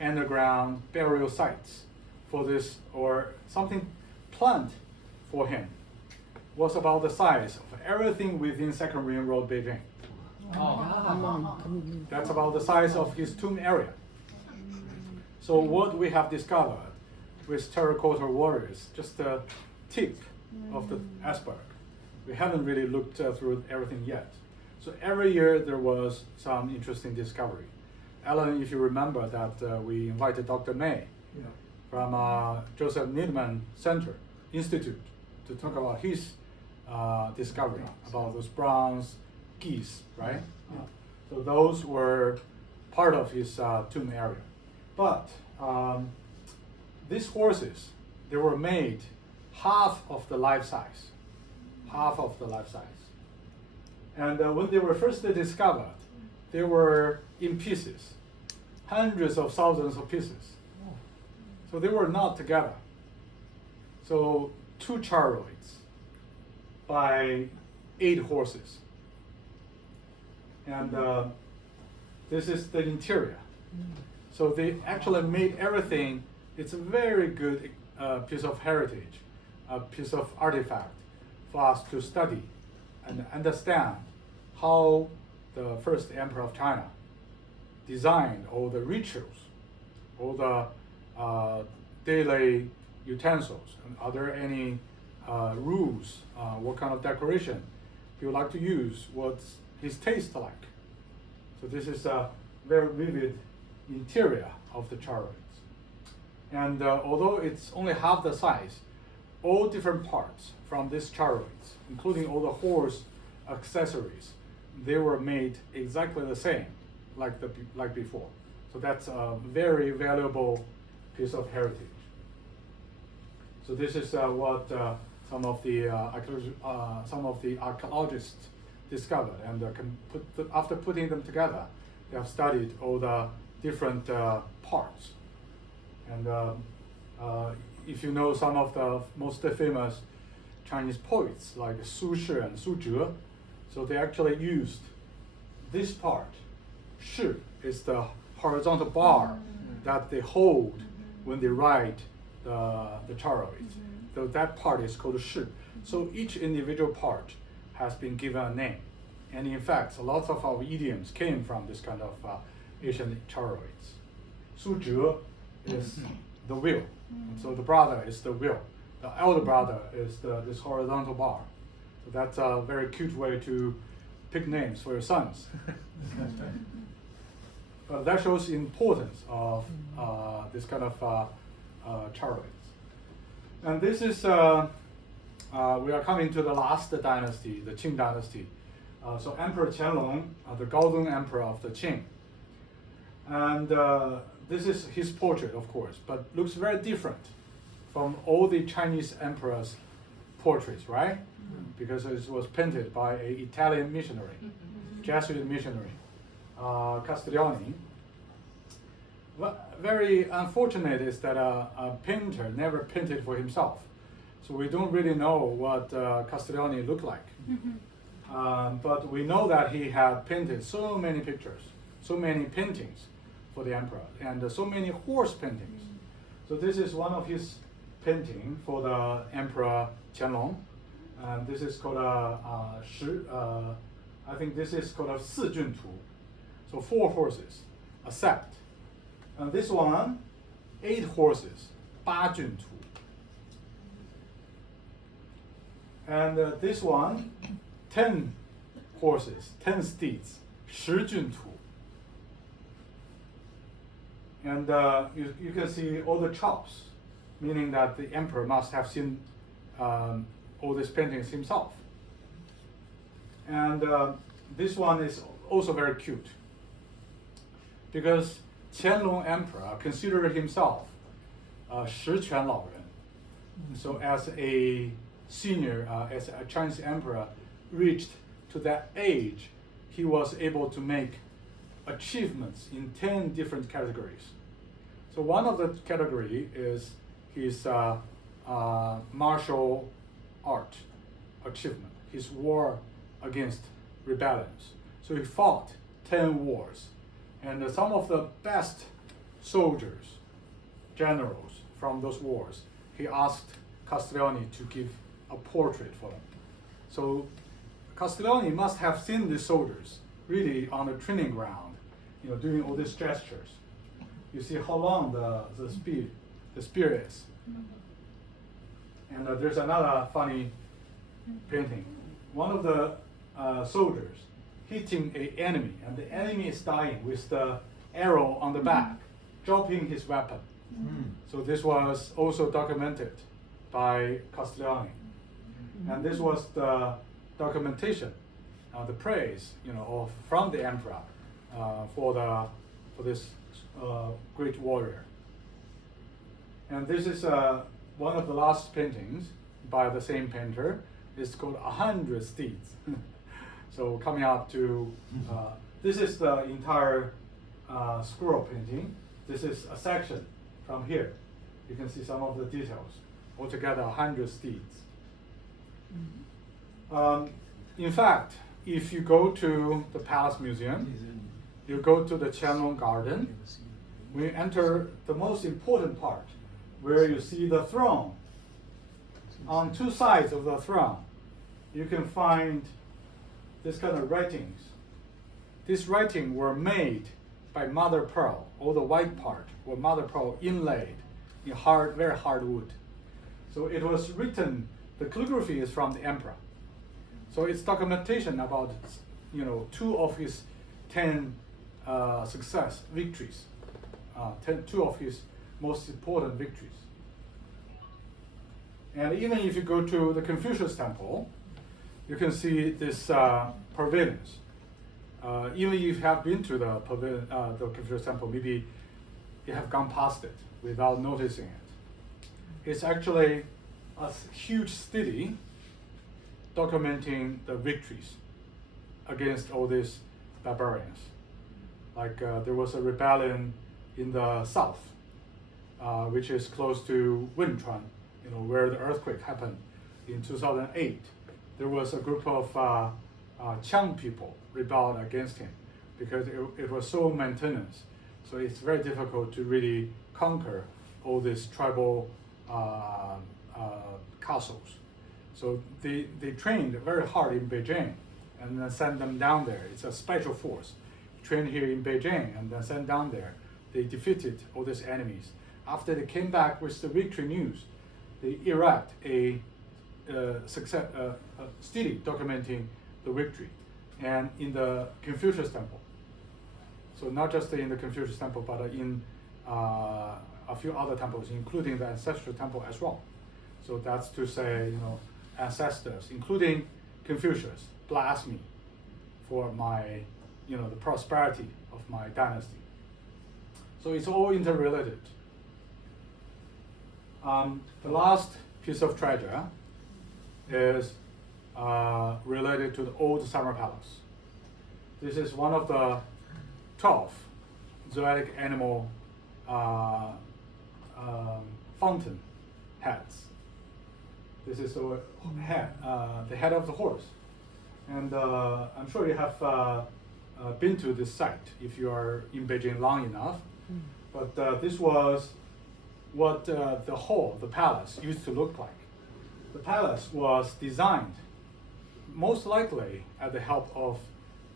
underground burial sites for this or something planned for him, was about the size of everything within Second Ring Road, Beijing. That's about the size of his tomb area. So what we have discovered with Terracotta Warriors, just the tip of the iceberg. We haven't really looked through everything yet. So every year there was some interesting discovery. Alan, if you remember that we invited Dr. May from Joseph Needman Institute to talk about his discovery about those bronze geese, right? So those were part of his tomb area. But these horses, they were made half of the life size. And when they were first discovered, they were in pieces, hundreds of thousands of pieces. So they were not together. So 2 chariots by 8 horses. And this is the interior. So they actually made everything. It's a very good piece of heritage, a piece of artifact for us to study and understand how the first emperor of China designed all the rituals, all the daily utensils. And are there any rules? What kind of decoration he would like to use? What's his taste like? So this is a very vivid interior of the chariots. And although it's only half the size, all different parts from these chariots, including all the horse accessories, they were made exactly the same like before. So that's a very valuable piece of heritage. So this is what some of the archaeologists discovered, and after putting them together, they have studied all the different parts. And if you know some of the most famous Chinese poets like Su Shi and Su Zhe, so they actually used this part. Shi is the horizontal bar that they hold when they ride the chariots. So that part is called Shi. So each individual part has been given a name. And in fact, lots of our idioms came from this kind of Asian chariots. Su Zhe is the wheel. And so the brother is the wheel. The elder brother is this horizontal bar. So that's a very cute way to pick names for your sons. But that shows the importance of this kind of chariots. And this is, we are coming to the last dynasty, the Qing dynasty. So Emperor Qianlong, the Gaodong Emperor of the Qing. And this is his portrait, of course, but looks very different from all the Chinese emperors' portraits, right? Because it was painted by an Italian missionary, Jesuit missionary, Castiglione. What very unfortunate is that a painter never painted for himself. So we don't really know what Castiglione looked like. But we know that he had painted so many pictures, so many paintings for the emperor, and so many horse paintings. So this is one of his painting for the Emperor Qianlong. And this is called I think this is called a 四骏图. So 4 horses, a set. And this one, 8 horses, 八骏图. And this one, 10 horses, 10 steeds, 十骏图. And you can see all the chops, meaning that the emperor must have seen all these paintings himself. And this one is also very cute, because Qianlong Emperor considered himself 十全老人. So as a senior, as a Chinese emperor reached to that age, he was able to make achievements in 10 different categories. So one of the category is his martial art achievement, his war against rebellions. So he fought 10 wars, and some of the best soldiers, generals from those wars, he asked Castiglione to give a portrait for them. So Castiglione must have seen these soldiers really on the training ground, doing all these gestures. You see how long the spear is. And there's another funny painting. One of the soldiers hitting an enemy, and the enemy is dying with the arrow on the back, dropping his weapon. So this was also documented by Castiglione. And this was the documentation, the praise, from the emperor for this great warrior. And this is one of the last paintings by the same painter. It's called 100 Steeds. So coming up to, this is the entire scroll painting. This is a section from here. You can see some of the details. Altogether 100 steeds. In fact, if you go to the Palace Museum, you go to the Qianlong Garden, we enter the most important part, where you see the throne. On 2 sides of the throne, you can find this kind of writings. These writings were made by mother pearl. All the white part were mother pearl inlaid in very hard wood. So it was written, the calligraphy is from the emperor. So it's documentation about 2 of his 10 victories, 2 of his most important victories. And even if you go to the Confucius Temple, you can see this pavilions. Even if you have been to the Confucius Temple, maybe you have gone past it without noticing it. It's actually a huge city documenting the victories against all these barbarians. Like there was a rebellion in the south, which is close to Wenchuan, where the earthquake happened in 2008. There was a group of Qiang people rebelled against him because it was so mountainous. So it's very difficult to really conquer all these tribal castles. So they trained very hard in Beijing and then sent them down there. It's a special force trained here in Beijing and then sent down there. They defeated all these enemies. After they came back with the victory news, they erect a city documenting the victory. and in the Confucius temple. So not just in the Confucius temple, but in a few other temples, including the ancestral temple as well. So that's to say, ancestors, including Confucius, bless me for my, the prosperity of my dynasty. So it's all interrelated. The last piece of treasure is related to the old summer palace. This is one of the 12 zodiac animal fountain heads. This is the head of the horse. And I'm sure you have been to this site if you are in Beijing long enough. But this was what the palace used to look like. The palace was designed most likely at the help of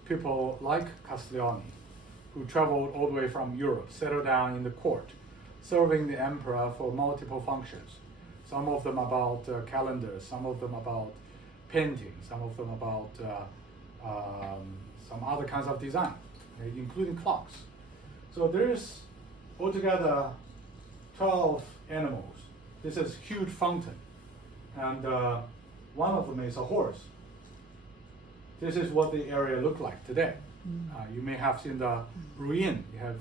people like Castiglione, who traveled all the way from Europe, settled down in the court, serving the emperor for multiple functions. Some of them about calendars, some of them about painting, some of them about some other kinds of design, including clocks. So there's altogether 12 animals. This is a huge fountain, and one of them is a horse. This is what the area looked like today. You may have seen the ruin. You have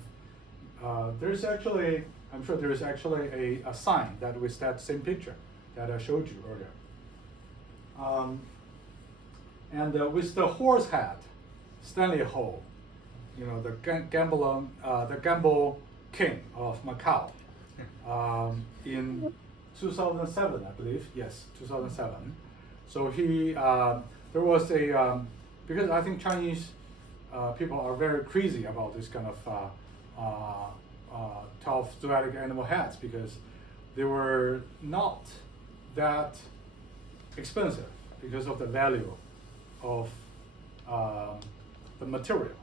there's actually, I'm sure there is actually a sign that with that same picture that I showed you earlier. And with the horse head, Stanley Ho, the gamble king of Macau, in 2007, I believe. Yes, 2007. So he, there was a, because I think Chinese people are very crazy about this kind of 12 zodiac animal heads, because they were not that expensive because of the value of the material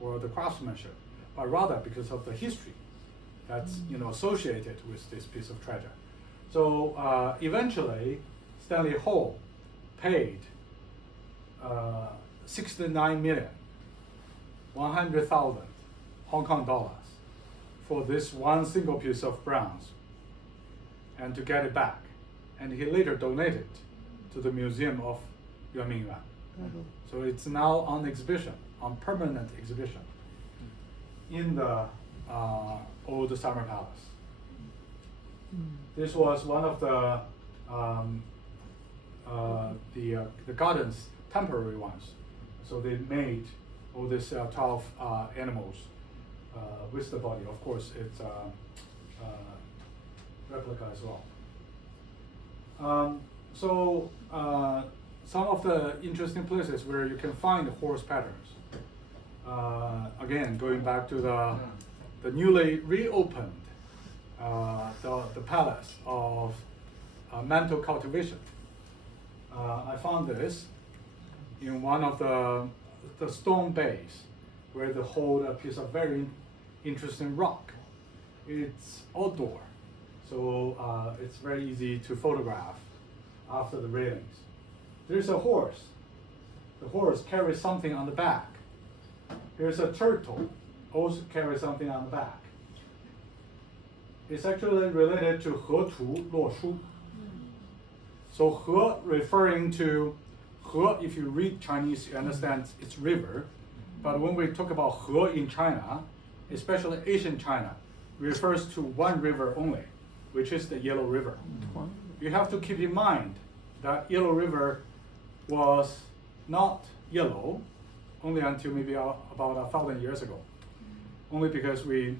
or the craftsmanship, but rather because of the history that's associated with this piece of treasure. So eventually, Stanley Ho paid 69,100,000 Hong Kong dollars for this one single piece of bronze, and to get it back. And he later donated to the Museum of Yuanmingyuan. So it's now on exhibition, on permanent exhibition, in the old summer palace. This was one of the gardens, temporary ones. So they made all these 12 animals with the body. Of course, it's a replica as well. So some of the interesting places where you can find horse patterns. Again, going back to the newly reopened the palace of mantle cultivation. I found this in one of the stone bays where they hold a piece of very interesting rock. It's outdoor, so it's very easy to photograph after the railings. There's a horse. The horse carries something on the back. Here's a turtle, also carries something on the back. It's actually related to He Tu Luo Shu. So He referring to He, if you read Chinese, you understand it's river. But when we talk about He in China, especially Asian China, refers to one river only, which is the Yellow River. You have to keep in mind that Yellow River was not yellow only until maybe about 1,000 years ago. Only because we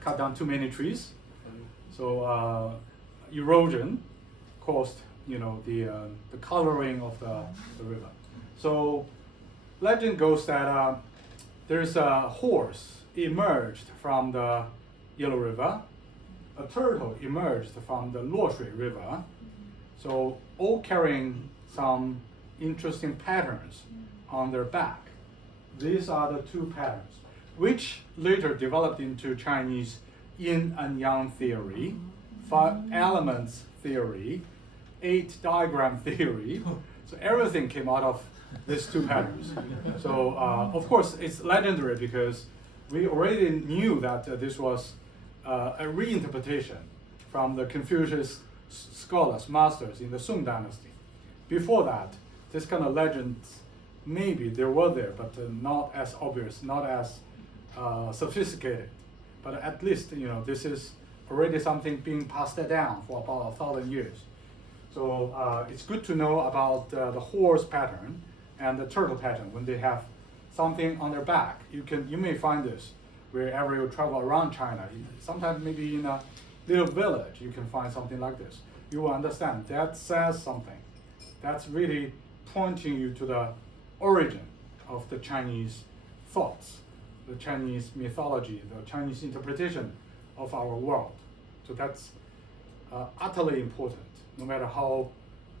cut down too many trees. So erosion caused the coloring of the river. So legend goes that there's a horse emerged from the Yellow River, a turtle emerged from the Luoshui River, so all carrying some interesting patterns on their back. These are the two patterns, which later developed into Chinese yin and yang theory, 5 elements theory, 8 diagram theory. So everything came out of these two patterns. So of course it's legendary because we already knew that this was a reinterpretation from the Confucius scholars, masters in the Song dynasty. Before that, this kind of legends, maybe they were there, but not as obvious, not as sophisticated. But at least, this is already something being passed down for about 1,000 years. So it's good to know about the horse pattern and the turtle pattern. When they have something on their back, you may find this wherever you travel around China. Sometimes maybe in a little village, you can find something like this. You will understand that says something. That's really pointing you to the origin of the Chinese thoughts, the Chinese mythology, the Chinese interpretation of our world. So that's utterly important, no matter how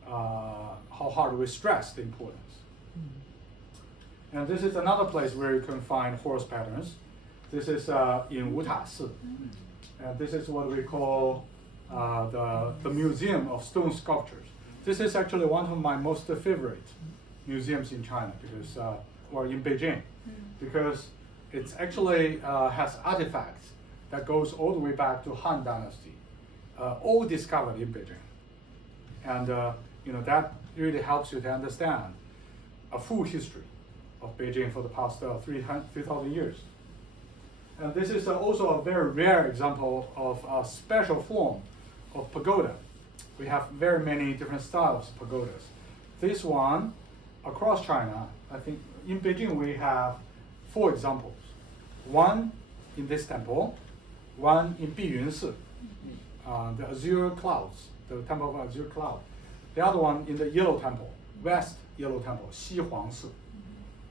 hard we stress the importance. And this is another place where you can find horse patterns. This is in Wutasi. And this is what we call the Museum of Stone Sculptures. This is actually one of my most favorite museums in China, because, or in Beijing, because it's actually has artifacts that goes all the way back to Han Dynasty, all discovered in Beijing. And that really helps you to understand a full history of Beijing for the past 3,000 years. And this is also a very rare example of a special form of pagoda. We have very many different styles of pagodas. This one, across China, I think in Beijing we have 4 examples. One in this temple, one in Biyunsi, the azure clouds, the temple of azure cloud. The other one in the yellow temple, west yellow temple, Xi Huangsi.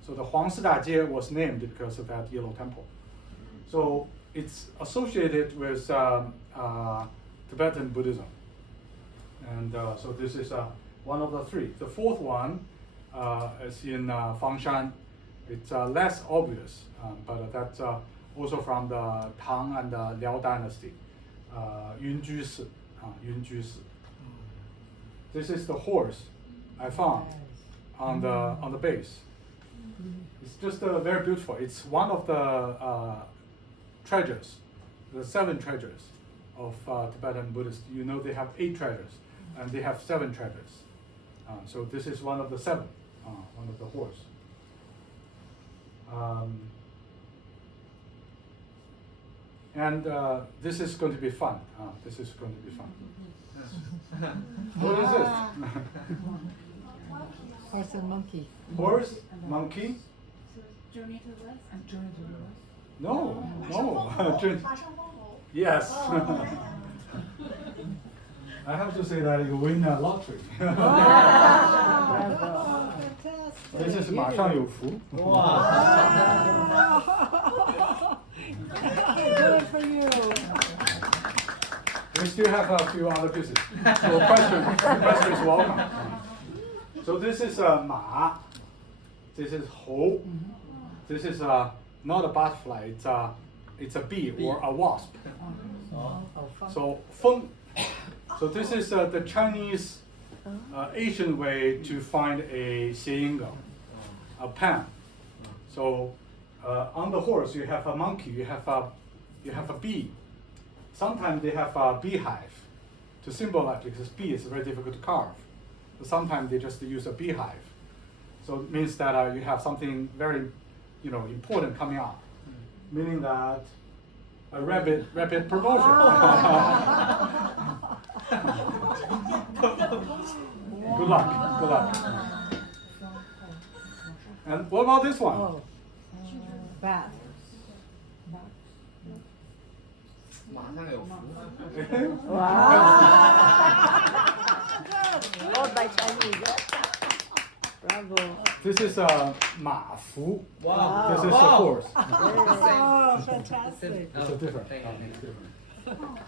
So the Huangsi Dajie was named because of that yellow temple. So it's associated with Tibetan Buddhism. And so this is one of the 3. The 4th one is in Fangshan. It's less obvious, but that's also from the Tang and the Liao dynasty, Yunjusi. Yunjusi. This is the horse I found on the base. It's just very beautiful. It's one of the treasures, the 7 treasures of Tibetan Buddhists. They have 8 treasures, and they have 7 treasures. So this is one of the 7, one of the horse. And this is going to be fun. This is going to be fun. What is this? Horse and monkey. Horse, monkey? Journey to the West? No. Yes. I have to say that you win a lottery. Fantastic. This is 马上有福. Good for you. We still have a few other pieces. So question is welcome. So this is a ma. This is ho. This is not a butterfly. It's a bee or a wasp. So feng. So this is the Chinese Asian way to find a 谐音梗, a pen. So on the horse you have a monkey, you have a bee. Sometimes they have a beehive to symbolize, because bee is very difficult to carve. But sometimes they just use a beehive. So it means that you have something very important coming up, meaning that a rapid promotion. Good luck. And what about this one? Oh, bat. 马上有福。 Oh, by Chinese. Bravo. This is ma fu. Wow. This is a horse. Oh, fantastic. It's a different. It's different.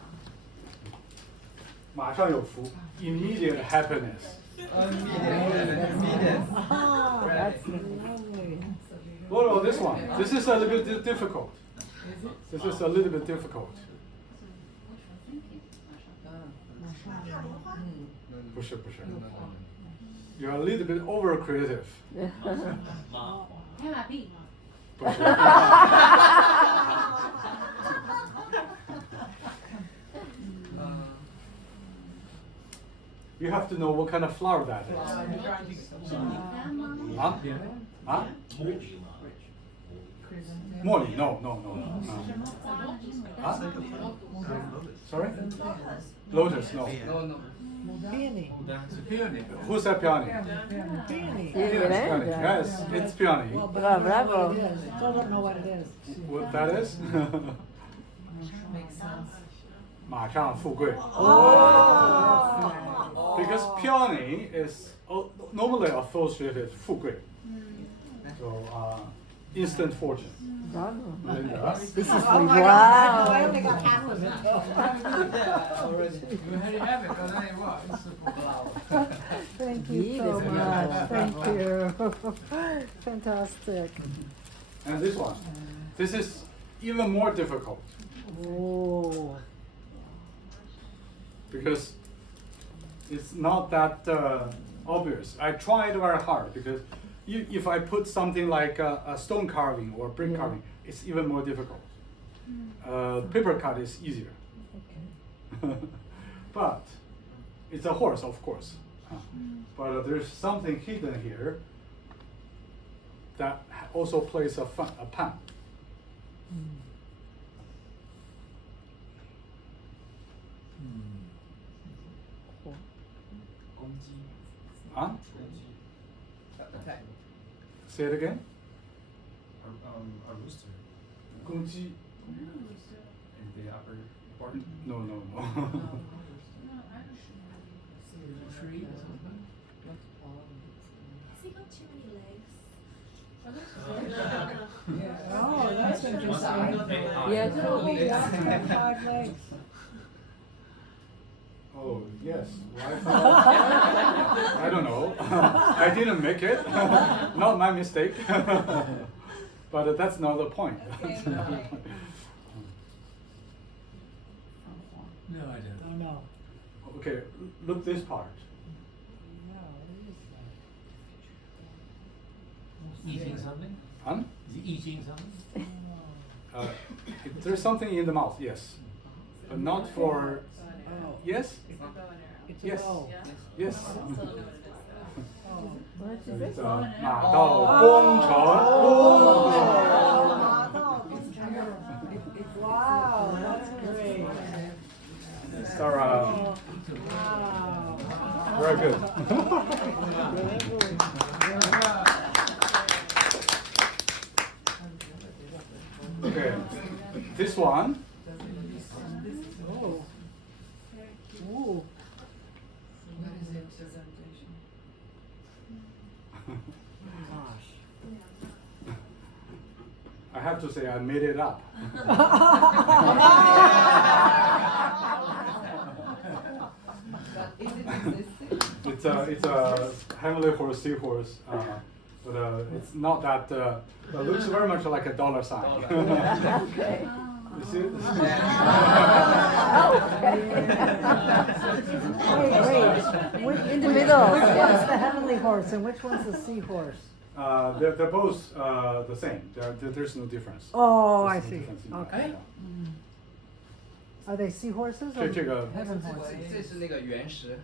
马上有福. Immediate happiness. Immediate. Ah, that's lovely. What about this one? This is a little bit difficult. This is a little bit difficult. 不是。you're a little bit over creative. 拍马屁。不是 You have to know what kind of flower that is. 是牡丹吗？啊？啊？茉莉 No. 什么花呢？是牡丹。啊？Sorry? Lotus? No. No, no. Peony. Who's that peony? Peony. Peony. Yes, it's peony. Well, but I don't know Bravo. what it is. Still don't know what it is. What that is? Makes sense. 马上富贵. Oh. Because peony is normally associated with 富贵. So instant fortune. Bravo. Linda? This is Oh for my God, wow. I only got half of it. Already. You already have it, but then what? It's a flower. Thank you so Beautiful. much. Thank you. Fantastic. And this one. This is even more difficult Oh. because it's not that obvious. I tried very hard because if I put something like a stone carving or brick carving, it's even more difficult. Paper cut is easier. But it's a horse, of course. But there's something hidden here that also plays a pan. Huh? Attack. Say it again. A rooster 공지. in the upper part. No. Tree or something? Has he got too many legs? Oh, that's interesting. Yeah, Oh, totally. yeah, 5 legs. Oh yes. I don't know. I didn't make it. Not my mistake. But that's not the point. No, I don't. Oh, no. Okay, look this part. No, what is that? Eating something? Huh? Is he eating something? There's something in the mouth, yes. But not for. Oh, Yes? it's a Yes. bow. Yes. Oh. What is It's this? 马到功成. Wow, that's great. Sarah, Wow. very good. Okay, this one. Oh. Ooh. What is it? Presentation. Gosh. I have to say I made it up. It's a heavenly horse, seahorse, but it's not that. It looks very much like a dollar sign. Okay. You see it? Wait. In the middle. Which one's Yeah. the heavenly horse and which one's the seahorse? They're both the same. There's no difference. Oh, There's I no see. difference in that, Okay. yeah. Are they seahorses or 这个 heaven horses? 这是那个原石，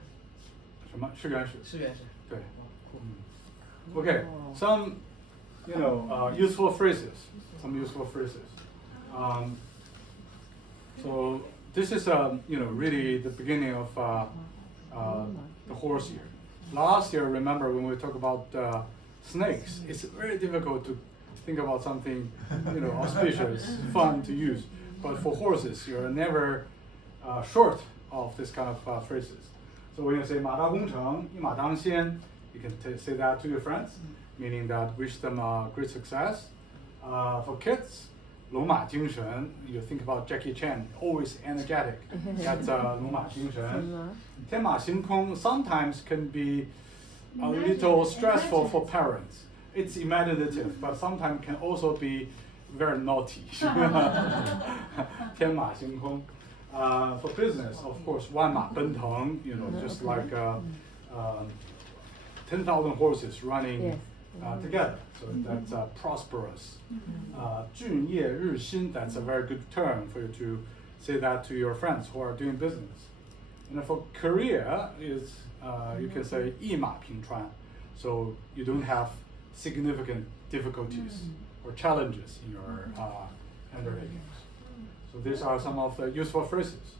什么？是原始。是原石。对。Okay, some, useful phrases. Some useful phrases. So this is, really the beginning of the horse year. Last year, remember when we talked about snakes, it's very difficult to think about something, auspicious, fun to use. But for horses, you're never short of this kind of phrases. So when you say 马到功成,一马当先, you can say that to your friends, meaning that wish them great success. For kids, 龙马精神, you think about Jackie Chan, always energetic. That's 龙马精神. 天马行空 sometimes can be a little stressful for parents. It's imaginative, but sometimes can also be very naughty. 天马行空. For business, of course, 万马奔腾, just like 10,000 horses running Yes. together. So that's prosperous. 俊业日新, that's a very good term for you to say that to your friends who are doing business. And for Korea is you can say 一马平川. So you don't have significant difficulties or challenges in your undertakings. So these are some of the useful phrases.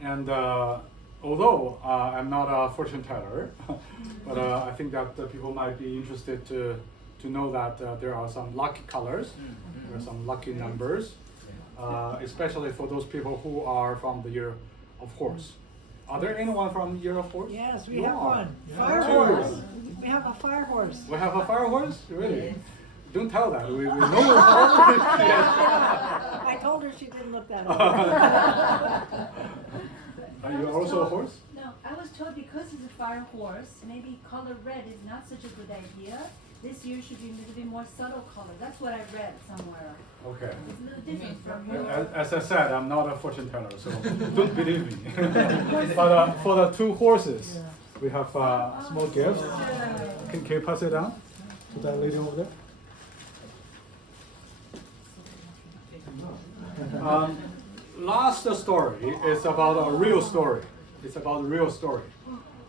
And although I'm not a fortune teller, but I think that people might be interested to know that there are some lucky colors, there are some lucky numbers, especially for those people who are from the year of horse. Are there anyone from year of horse? Yes, we You have are. one. Fire Two. horse. We have a fire horse. We have a fire horse? Really? Don't tell that. We know it's I told her she didn't look that up. Are you also a horse? No, I was told because it's a fire horse, maybe color red is not such a good idea. This year should be a little bit more subtle color. That's what I read somewhere. Okay. It's a little different from your. As I said, I'm not a fortune teller, so don't believe me. But for the two horses, we have a small gift. Can you pass it down to that lady over there? Last story is about a real story. It's about a real story.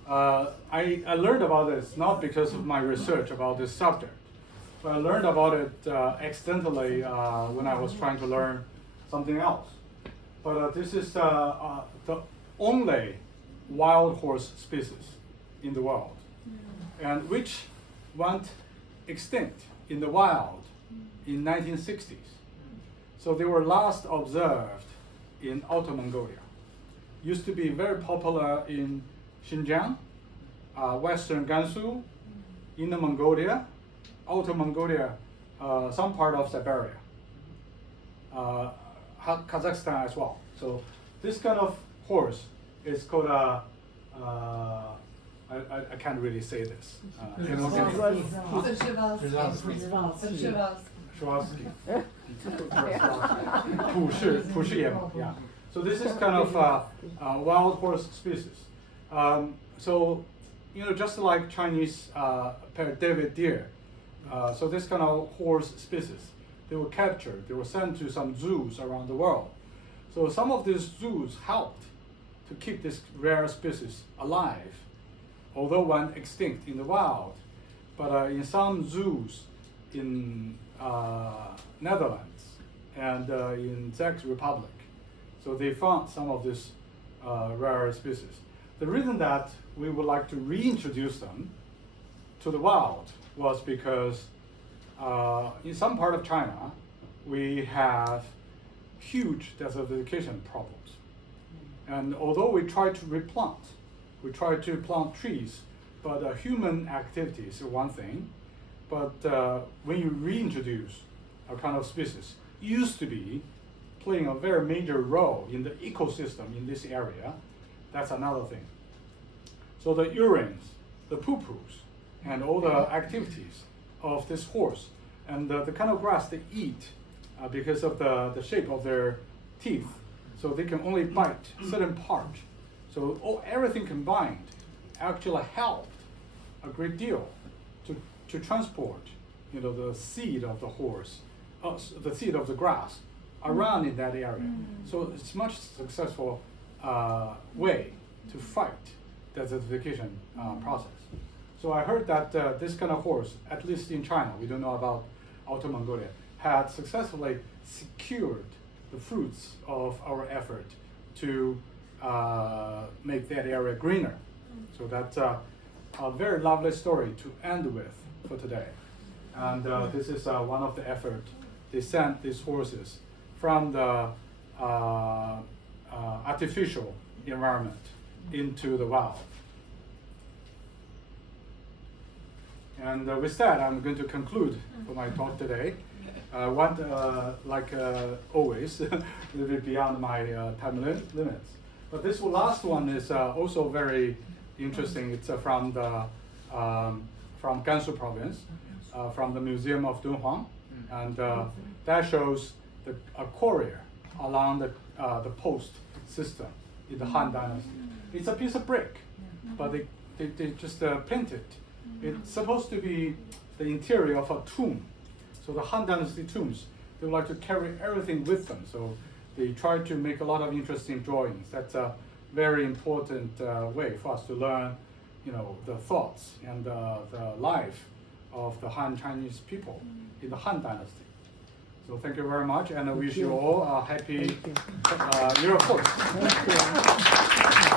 I learned about this not because of my research about this subject, but I learned about it accidentally when I was trying to learn something else. But this is the only wild horse species in the world, and which went extinct in the wild in 1960s. So they were last observed in Outer Mongolia. Used to be very popular in Xinjiang, Western Gansu, Inner Mongolia, Outer Mongolia, some part of Siberia, Kazakhstan as well. So this kind of horse is called a, I can't really say this. Shravsky. Yeah. So this is kind of wild horse species. So, just like Chinese David deer, so this kind of horse species, they were captured, they were sent to some zoos around the world. So some of these zoos helped to keep this rare species alive, although went extinct in the wild. But in some zoos in Netherlands and in Czech Republic, so they found some of these rare species. The reason that we would like to reintroduce them to the wild was because in some part of China, we have huge desertification problems. And although we try to replant, we try to plant trees, but human activities are one thing. But when you reintroduce a kind of species, used to be playing a very major role in the ecosystem in this area, that's another thing. So the urines, the poo-poos, and all the activities of this horse, and the kind of grass they eat because of the shape of their teeth, so they can only bite certain part. So everything combined actually helped a great deal to transport, the seed of the horse, the seed of the grass around in that area. So it's much successful way to fight desertification process. So I heard that this kind of horse, at least in China, we don't know about Outer Mongolia, had successfully secured the fruits of our effort to make that area greener. So that's a very lovely story to end with for today. And this is one of the efforts. They sent these horses from the artificial environment into the wild. And with that, I'm going to conclude for my talk today. Always, a little bit beyond my time limits. But this last one is also very interesting. It's from Gansu province, from the Museum of Dunhuang, and that shows a courier along the post system in the Han Dynasty. It's a piece of brick, but they just paint it. It's supposed to be the interior of a tomb. So the Han Dynasty tombs, they would like to carry everything with them. So they try to make a lot of interesting drawings. That's a very important way for us to learn, the thoughts and the life of the Han Chinese people in the Han Dynasty. So thank you very much, and I wish you all a happy Year of Horse. Thank you.